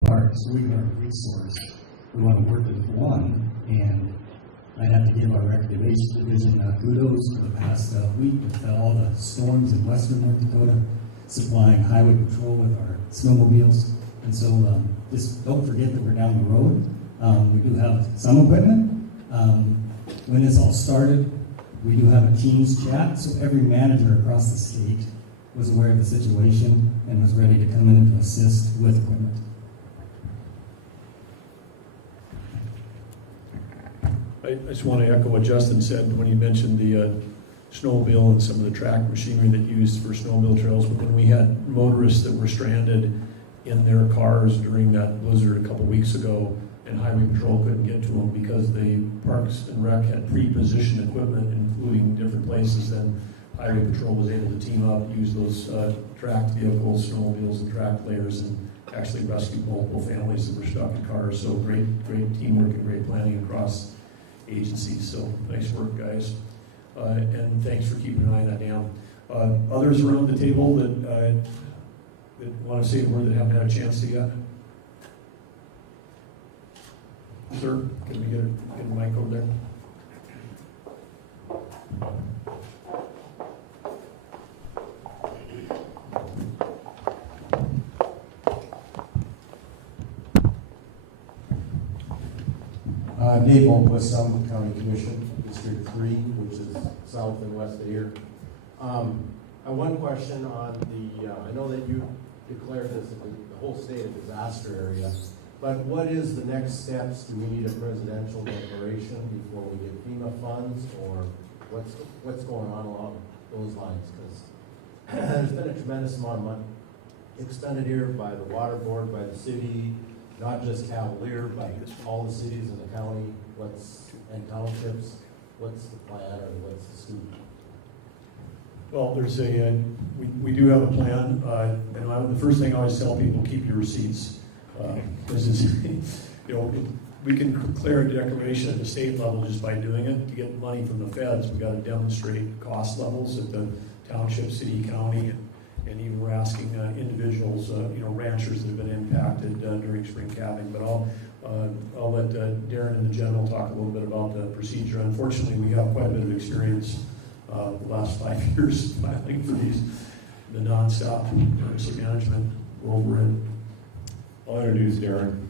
park, so we have a resource. We want to work with one, and I have to give our recreation division kudos for the past week with all the storms in western North Dakota, supplying highway patrol with our snowmobiles. And so just don't forget that we're down the road. We do have some equipment. When this all started, we do have a Teams chat, so every manager across the state was aware of the situation and was ready to come in and to assist with equipment. I just want to echo what Justin said when he mentioned the snowmobile and some of the track machinery that used for snowmobile trails. When we had motorists that were stranded in their cars during that blizzard a couple weeks ago, and Highway Patrol couldn't get to them because the Parks and Rec had pre-positioned equipment, including different places, then Highway Patrol was able to team up, use those tracked vehicles, snowmobiles, and track layers, and actually rescue multiple families that were stuck in cars. So great teamwork and great planning across agencies. So nice work, guys. And thanks for keeping an eye on that dam. Others around the table that want to say a word that haven't had a chance to yet? Sir, can we get a mic over there? Dave Oldquist, Summit County Commission, District 3, which is south and west of here. One question on the, I know that you declared this the whole state a disaster area, but what is the next steps? Do we need a presidential declaration before we get FEMA funds, or what's going on along those lines? Because there's been a tremendous amount of money expended here by the water board, by the city, not just Capillary, but all the cities in the county, and townships. What's the plan, or what's the scoop? Well, there's we do have a plan, and the first thing I always tell people, keep your receipts. This is, we can declare a declaration at the state level just by doing it. To get money from the feds, we've got to demonstrate cost levels at the township, city, county, and even we're asking individuals, ranchers that have been impacted during spring calving. But I'll let Darren and the general talk a little bit about the procedure. Unfortunately, we have quite a bit of experience the last 5 years filing for the nonstop emergency management. Go over it. I'll introduce Darren.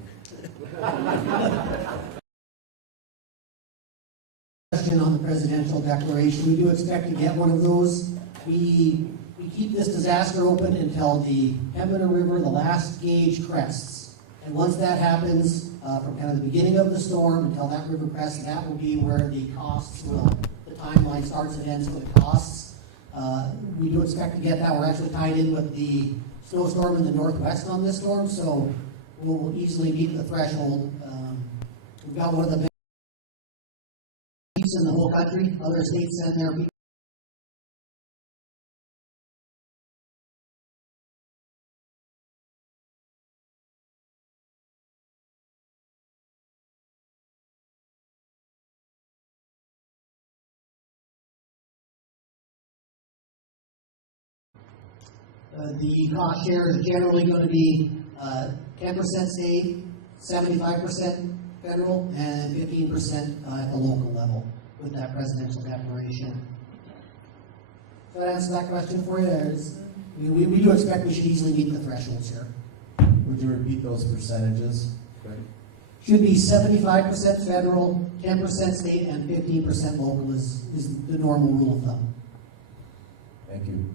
Question on the presidential declaration. We do expect to get one of those. We keep this disaster open until the Pembina River, the last gauge, crests. And once that happens, from kind of the beginning of the storm until that river crests, that will be where the costs will, the timeline starts and ends for the costs. We do expect to get that. We're actually tied in with the snowstorm in the northwest on this storm, so we'll easily meet the threshold. We've got one of the biggest in the whole country. Other states send their people. The cost share is generally going to be 10% state, 75% federal, and 15% at the local level with that presidential declaration. Does that answer that question for you? We do expect we should easily meet the thresholds here. Would you repeat those percentages? Should be 75% federal, 10% state, and 15% local is the normal rule of thumb. Thank you.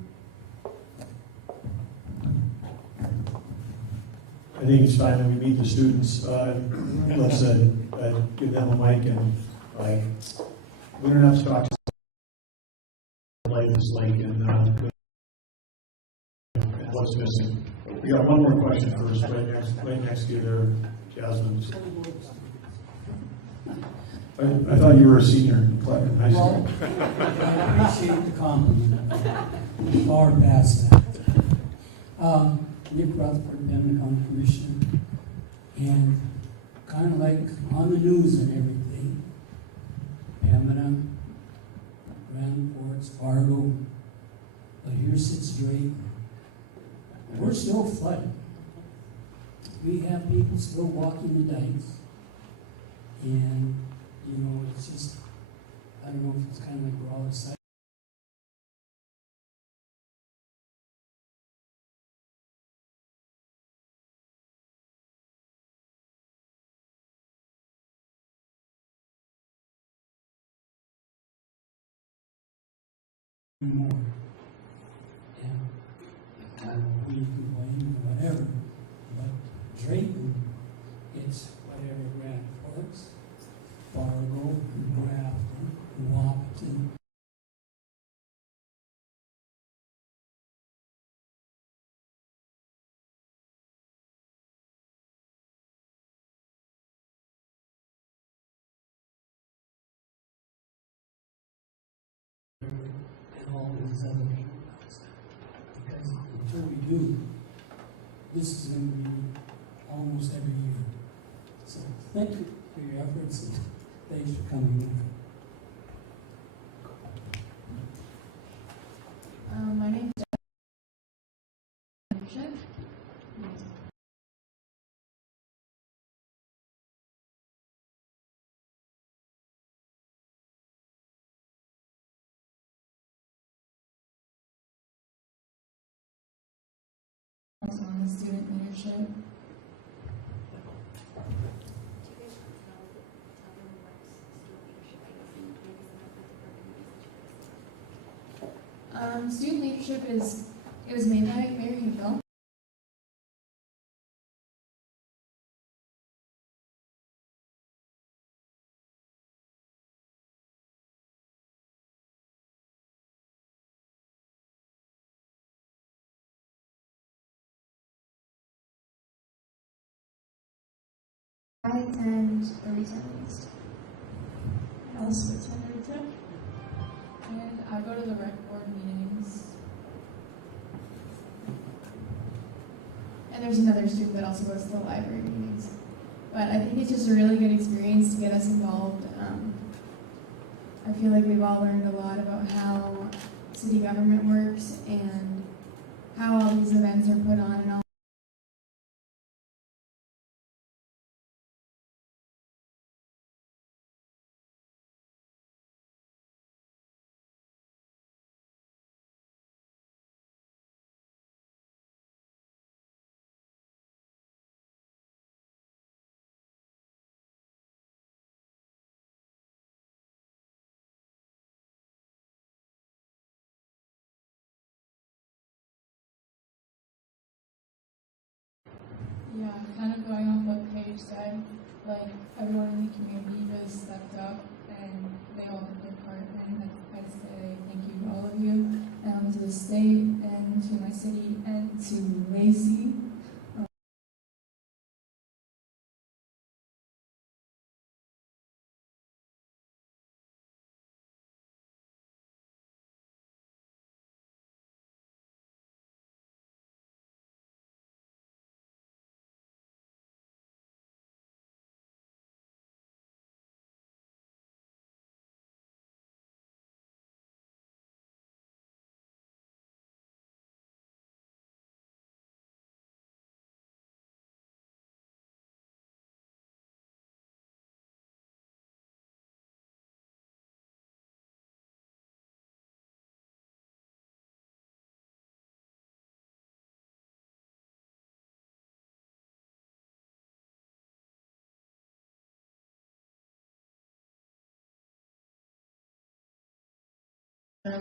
I think it's time that we meet the students. Let's give them a mic and we don't have to talk to life is like and what's missing. We got one more question first, right next to you there, Jasmine. I thought you were a senior in Pleasant High School. I appreciate the compliment. Far past that. Nick Rutherford, Pembina County Commissioner, and kind of like on the news and everything, Pembina, Grand Forks, Fargo, but here sits Drake. We're still flooded. We have people still walking the dikes, and it's just, I don't know if it's kind of like we're all excited. More. Yeah. I don't know who you can blame or whatever, but Drayton, it's whatever Grand Forks, Fargo, Grafton, Wapton. And all these other people. Because until we do, this is going to be almost every year. So thank you for your efforts and thanks for coming in. My name is Watershed. Also on the student leadership. Student leadership it was made by Mayor Hinkle. I attend 37 East. I also attend 32. And I go to the rec board meetings. And there's another student that also goes to the library meetings. But I think it's just a really good experience to get us involved. I feel like we've all learned a lot about how city government works and how all these events are put on and all. Yeah, kind of going off what Paige said, like everyone in the community really stepped up and they all did their part, and I'd say thank you to all of you, to the state and to my city and to Lacey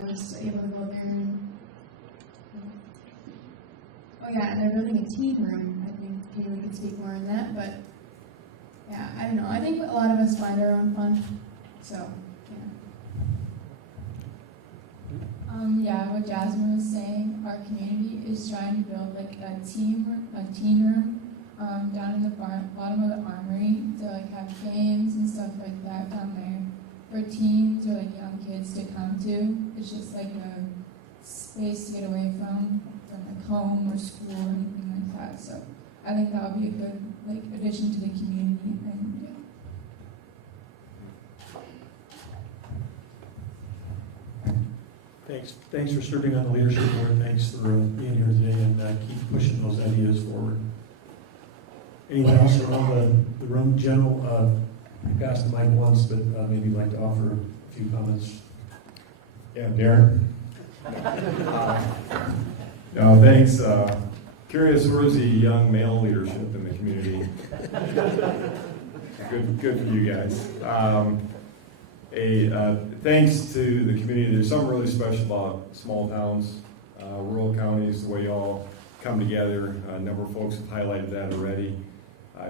we're just able to go there and, oh yeah, and they're building a teen room. I think Kaylee could speak more on that, but yeah, I don't know. I think a lot of us find our own fun, so yeah. Yeah, what Jasmine was saying, our community is trying to build like a teen room down in the bottom of the armory to like have games and stuff like that down there for teens or like young kids to come to. It's just like a space to get away from like home or school or anything like that. So I think that would be a good like addition to the community. And yeah. Thanks for serving on the leadership board. Thanks for being here today and keep pushing those ideas forward. Anyone else around the room? General, I passed the mic once, but maybe you'd like to offer a few comments. Yeah, Darren. No, thanks. Curious, where's the young male leadership in the community? Good for you guys. Thanks to the community. There's something really special about small towns, rural counties, the way you all come together. A number of folks have highlighted that already.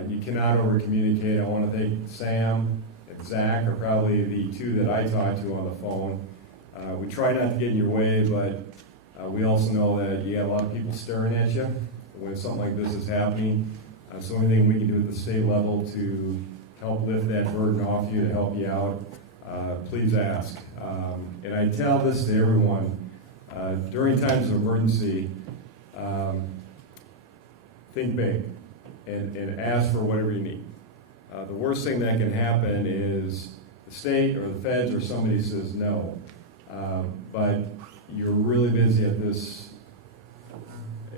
You cannot over-communicate. I want to thank Sam and Zach are probably the two that I talk to on the phone. We try not to get in your way, but we also know that you got a lot of people staring at you when something like this is happening. So anything we can do at the state level to help lift that burden off you, to help you out, please ask. And I tell this to everyone, during times of emergency, think big and ask for whatever you need. The worst thing that can happen is the state or the feds or somebody says no. But you're really busy at this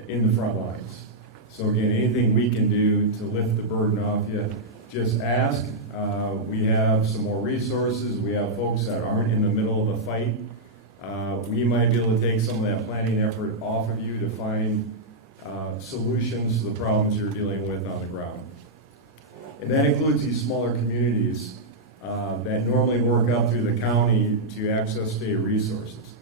in the front lines. So again, anything we can do to lift the burden off you, just ask. We have some more resources. We have folks that aren't in the middle of a fight. We might be able to take some of that planning effort off of you to find solutions to the problems you're dealing with on the ground. And that includes these smaller communities that normally work up through the county to access state resources.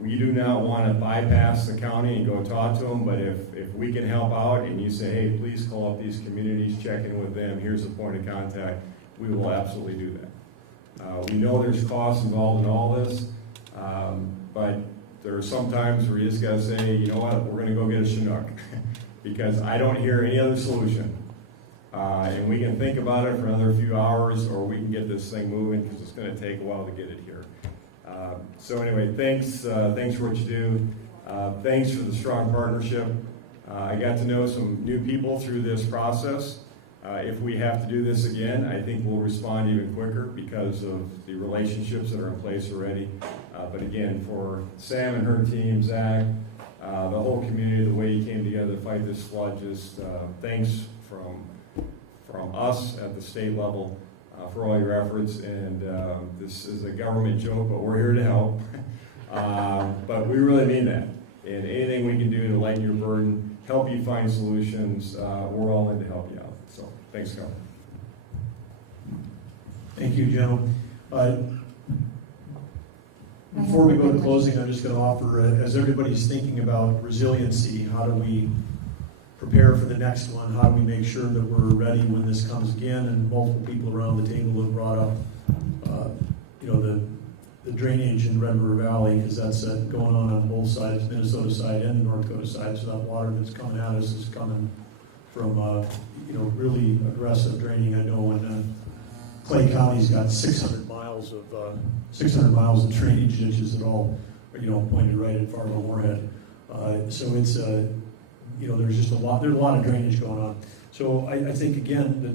We do not want to bypass the county and go talk to them, but if we can help out and you say, hey, please call up these communities, check in with them, here's the point of contact, we will absolutely do that. We know there's costs involved in all this, but there are some times where you just got to say, you know what, we're going to go get a Chinook because I don't hear any other solution. And we can think about it for another few hours or we can get this thing moving because it's going to take a while to get it here. So anyway, thanks for what you do. Thanks for the strong partnership. I got to know some new people through this process. If we have to do this again, I think we'll respond even quicker because of the relationships that are in place already. But again, for Sam and her team, Zach, the whole community, the way you came together to fight this flood, just thanks from us at the state level. For all your efforts, and this is a government joke, but we're here to help. But we really mean that. And anything we can do to lighten your burden, help you find solutions, we're all in to help you out. So, thanks, Governor. Thank you, General. Before we go to closing, I'm just going to offer, as everybody's thinking about resiliency, how do we prepare for the next one? How do we make sure that we're ready when this comes again? And multiple people around the table have brought up, the drainage in Red River Valley, because that's going on both sides, Minnesota side and the North Dakota side. So that water that's coming at us is coming from, really aggressive draining. I know when Clay County's got 600 miles of drainage ditches that all, pointed right at Fargo-Moorhead. So it's there's just there's a lot of drainage going on. So I think, again, that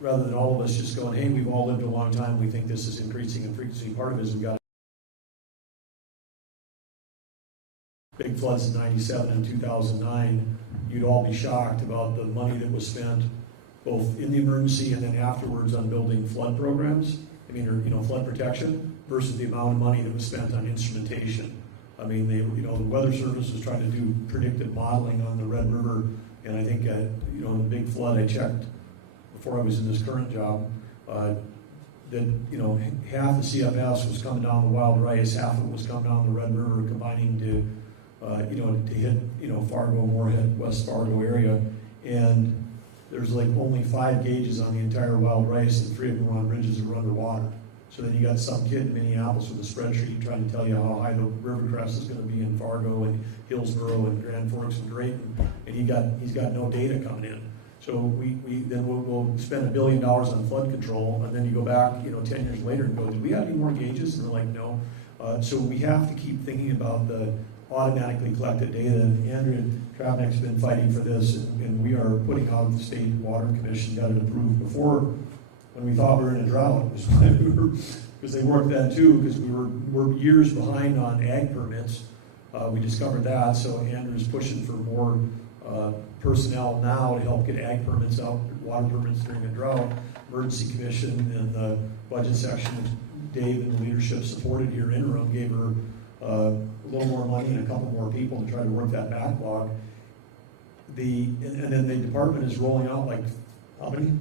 rather than all of us just going, hey, we've all lived a long time, we think this is increasing in frequency. Part of it is we've got big floods in 97 and 2009. You'd all be shocked about the money that was spent both in the emergency and then afterwards on building flood programs, flood protection, versus the amount of money that was spent on instrumentation. The Weather Service was trying to do predictive modeling on the Red River, and I think, in the big flood I checked before I was in this current job, that, you know, half the CFS was coming down the Wild Rice, half of it was coming down the Red River, combining to, you know, to hit, you know, Fargo, Moorhead, West Fargo area. And there's like only 5 gauges on the entire Wild Rice, and 3 of them were on ridges that were underwater. So then you got some kid in Minneapolis with a spreadsheet trying to tell you how high the river crest is going to be in Fargo and Hillsborough and Grand Forks and Drayton, and he's got no data coming in. So we'll spend $1 billion on flood control, and then you go back, you know, 10 years later and go, do we have any more gauges? And they're like, no. So we have to keep thinking about the automatically collected data. And Andrea Travnik's been fighting for this, and we are putting out the State Water Commission, got it approved before when we thought we were in a drought. Because they worked that too, because we're years behind on ag permits. We discovered that, so Andrew's pushing for more personnel now to help get ag permits out, water permits during a drought. Emergency Commission and the budget section, Dave and the leadership supported here interim, gave her a little more money and a couple more people to try to work that backlog. And then the department is rolling out like, how many?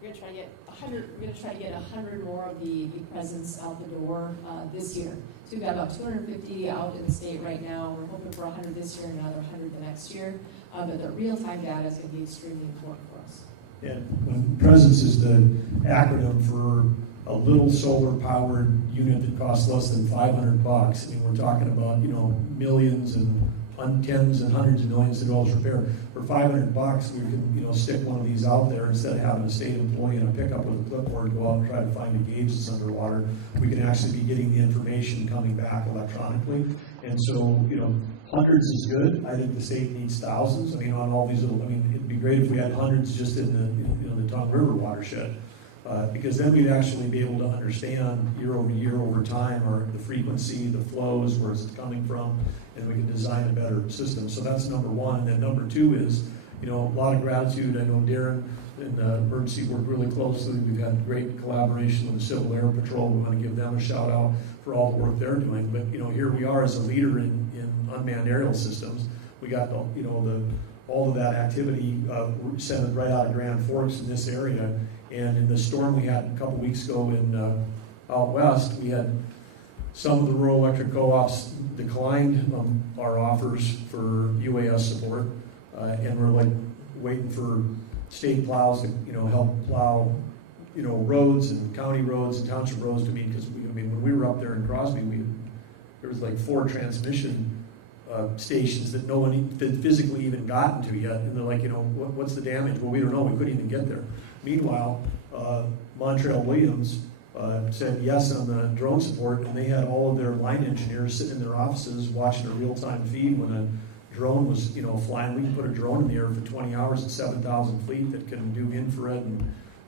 We're gonna try to get 100. We're gonna try to get 100 more of the presents out the door this year. So we've got about 250 out in the state right now. We're hoping for 100 this year and another 100 the next year. But the real-time data is going to be extremely important for us. And when Presence is the acronym for a little solar-powered unit that costs less than $500. I mean, we're talking about, you know, millions and tens and hundreds of millions of dollars repair. For $500, we can, you know, stick one of these out there instead of having a state employee in a pickup with a clipboard go out and try to find a gauge that's underwater. We can actually be getting the information coming back electronically. And so, you know, hundreds is good. I think the state needs thousands. I mean, on all these little, I mean, it'd be great if we had hundreds just in the, you know, the Tongue River watershed. Because then we'd actually be able to understand year over time, or the frequency, the flows, where it's coming from, and we can design a better system. So that's number one. And then number two is, you know, a lot of gratitude. I know Darren and Emergency work really closely. We've had great collaboration with the Civil Air Patrol. We want to give them a shout out for all the work they're doing. But, you know, here we are as a leader in unmanned aerial systems. We got, you know, all of that activity centered right out of Grand Forks in this area. And in the storm we had a couple weeks ago in out west, we had some of the rural electric co-ops declined our offers for UAS support, and we're like waiting for state plows to, you know, help plow, you know, roads and county roads and township roads to meet. Because I mean, when we were up there in Crosby, there was like 4 transmission stations that no one had physically even gotten to yet, and they're like, you know, what's the damage? Well, we don't know. We couldn't even get there. Meanwhile, Montreal Williams said yes on the drone support, and they had all of their line engineers sitting in their offices watching a real-time feed when a drone was, you know, flying. We can put a drone in the air for 20 hours at 7,000 feet that can do infrared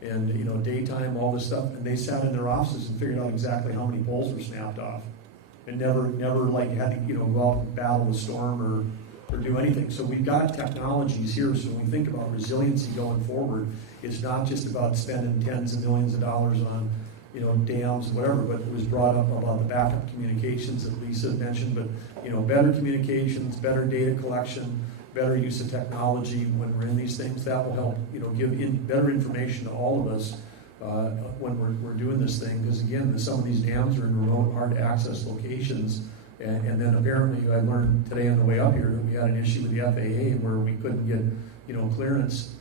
and you know, daytime, all this stuff. And they sat in their offices and figured out exactly how many poles were snapped off, and never like had to, you know, go out and battle the storm or do anything. So we've got technologies here. So when we think about resiliency going forward, it's not just about spending tens of millions of dollars on, you know, dams and whatever, but it was brought up about the backup communications that Lisa mentioned. But, you know, better communications, better data collection, better use of technology when we're in these things, that will help, you know, give better information to all of us when we're doing this thing. Because again, some of these dams are in remote, hard to access locations. And then apparently I learned today on the way up here that we had an issue with the FAA where we couldn't get, you know, clearance,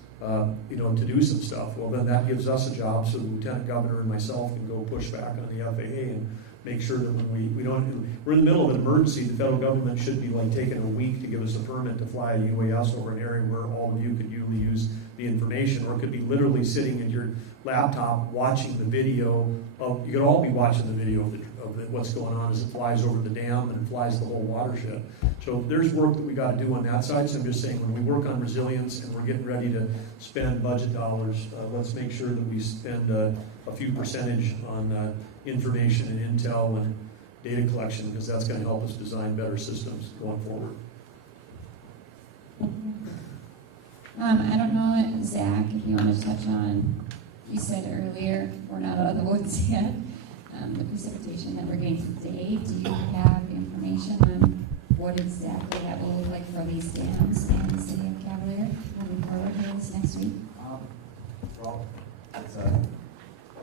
you know, to do some stuff. Well, then that gives us a job, so the Lieutenant Governor and myself can go push back on the FAA and make sure that when we're in the middle of an emergency, the federal government should be like taking a week to give us a permit to fly a UAS over an area where all of you could usually use the information, or it could be literally sitting at your laptop watching the video of, you could all be watching the video of what's going on as it flies over the dam and it flies the whole watershed. So there's work that we got to do on that side. So I'm just saying, when we work on resilience and we're getting ready to spend budget dollars, let's make sure that we spend a few percentage on information and intel and data collection, because that's going to help us design better systems going forward. I don't know, Zach, if you want to touch on, you said earlier, we're not out of the woods yet, the precipitation that we're getting today. Do you have information on what exactly that will look like for these dams in the city of Capillary moving forward here this next week? Well, it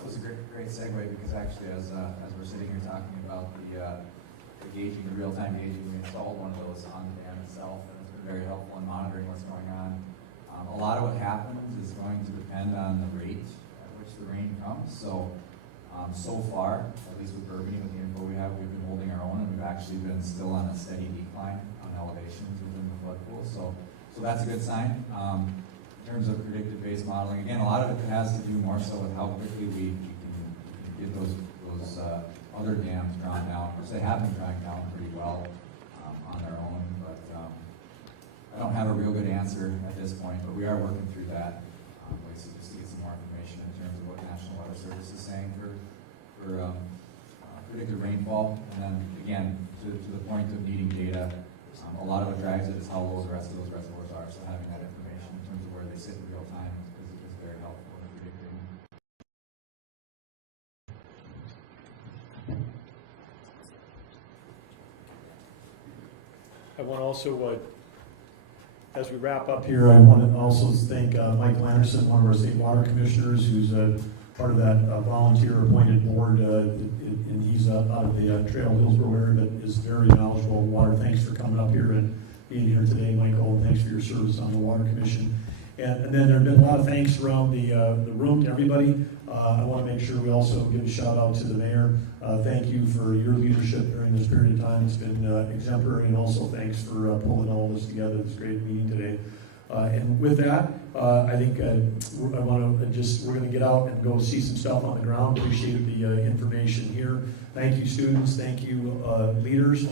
was a great great segue, because actually as we're sitting here talking about the gauging, the real-time gauging, we installed one of those on the dam itself, and it's been very helpful in monitoring what's going on. A lot of what happens is going to depend on the rate at which the rain comes. So, so far, at least with Burgum, with the info we have, we've been holding our own, and we've actually been still on a steady decline on elevations within the flood pool. So that's a good sign. In terms of predictive-based modeling, again, a lot of it has to do more so with how quickly we can get those other dams drawn down, which they have been drawing down pretty well on their own. But I don't have a real good answer at this point, but we are working through that. Just to get some more information in terms of what National Weather Service is saying for predicted rainfall. And then again, to the point of needing data, a lot of what drives it is how low the rest of those reservoirs are. So having that information in terms of where they sit in real time is very helpful in predicting. I want to also, as we wrap up here, I want to also thank Michael Anderson, one of our state water commissioners, who's part of that volunteer-appointed board, and he's out of the Trail Hillsborough area, but is very knowledgeable of water. Thanks for coming up here and being here today, Michael, and thanks for your service on the Water Commission. And then there have been a lot of thanks around the room to everybody. I want to make sure we also give a shout out to the mayor. Thank you for your leadership during this period of time. It's been exemplary, and also thanks for pulling all this together. It's a great meeting today. And with that, I think we're going to get out and go see some stuff on the ground. Appreciate the information here. Thank you, students. Thank you, leaders.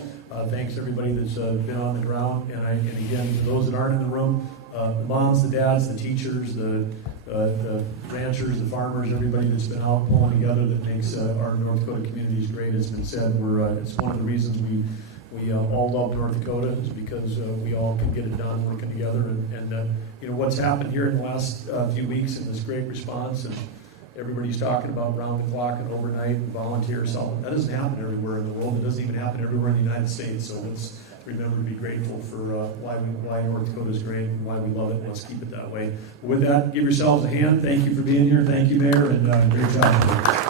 Thanks everybody that's been on the ground. And again, for those that aren't in the room, the moms, the dads, the teachers, the ranchers, the farmers, everybody that's been out pulling together that makes our North Dakota communities great. As been said, it's one of the reasons we all love North Dakota, is because we all can get it done working together. And you know what's happened here in the last few weeks in this great response, and everybody's talking about round the clock and overnight and volunteer assault. That doesn't happen everywhere in the world. It doesn't even happen everywhere in the United States. So let's remember to be grateful for why North Dakota is great and why we love it, and let's keep it that way. With that, give yourselves a hand. Thank you for being here. Thank you, Mayor, and great job.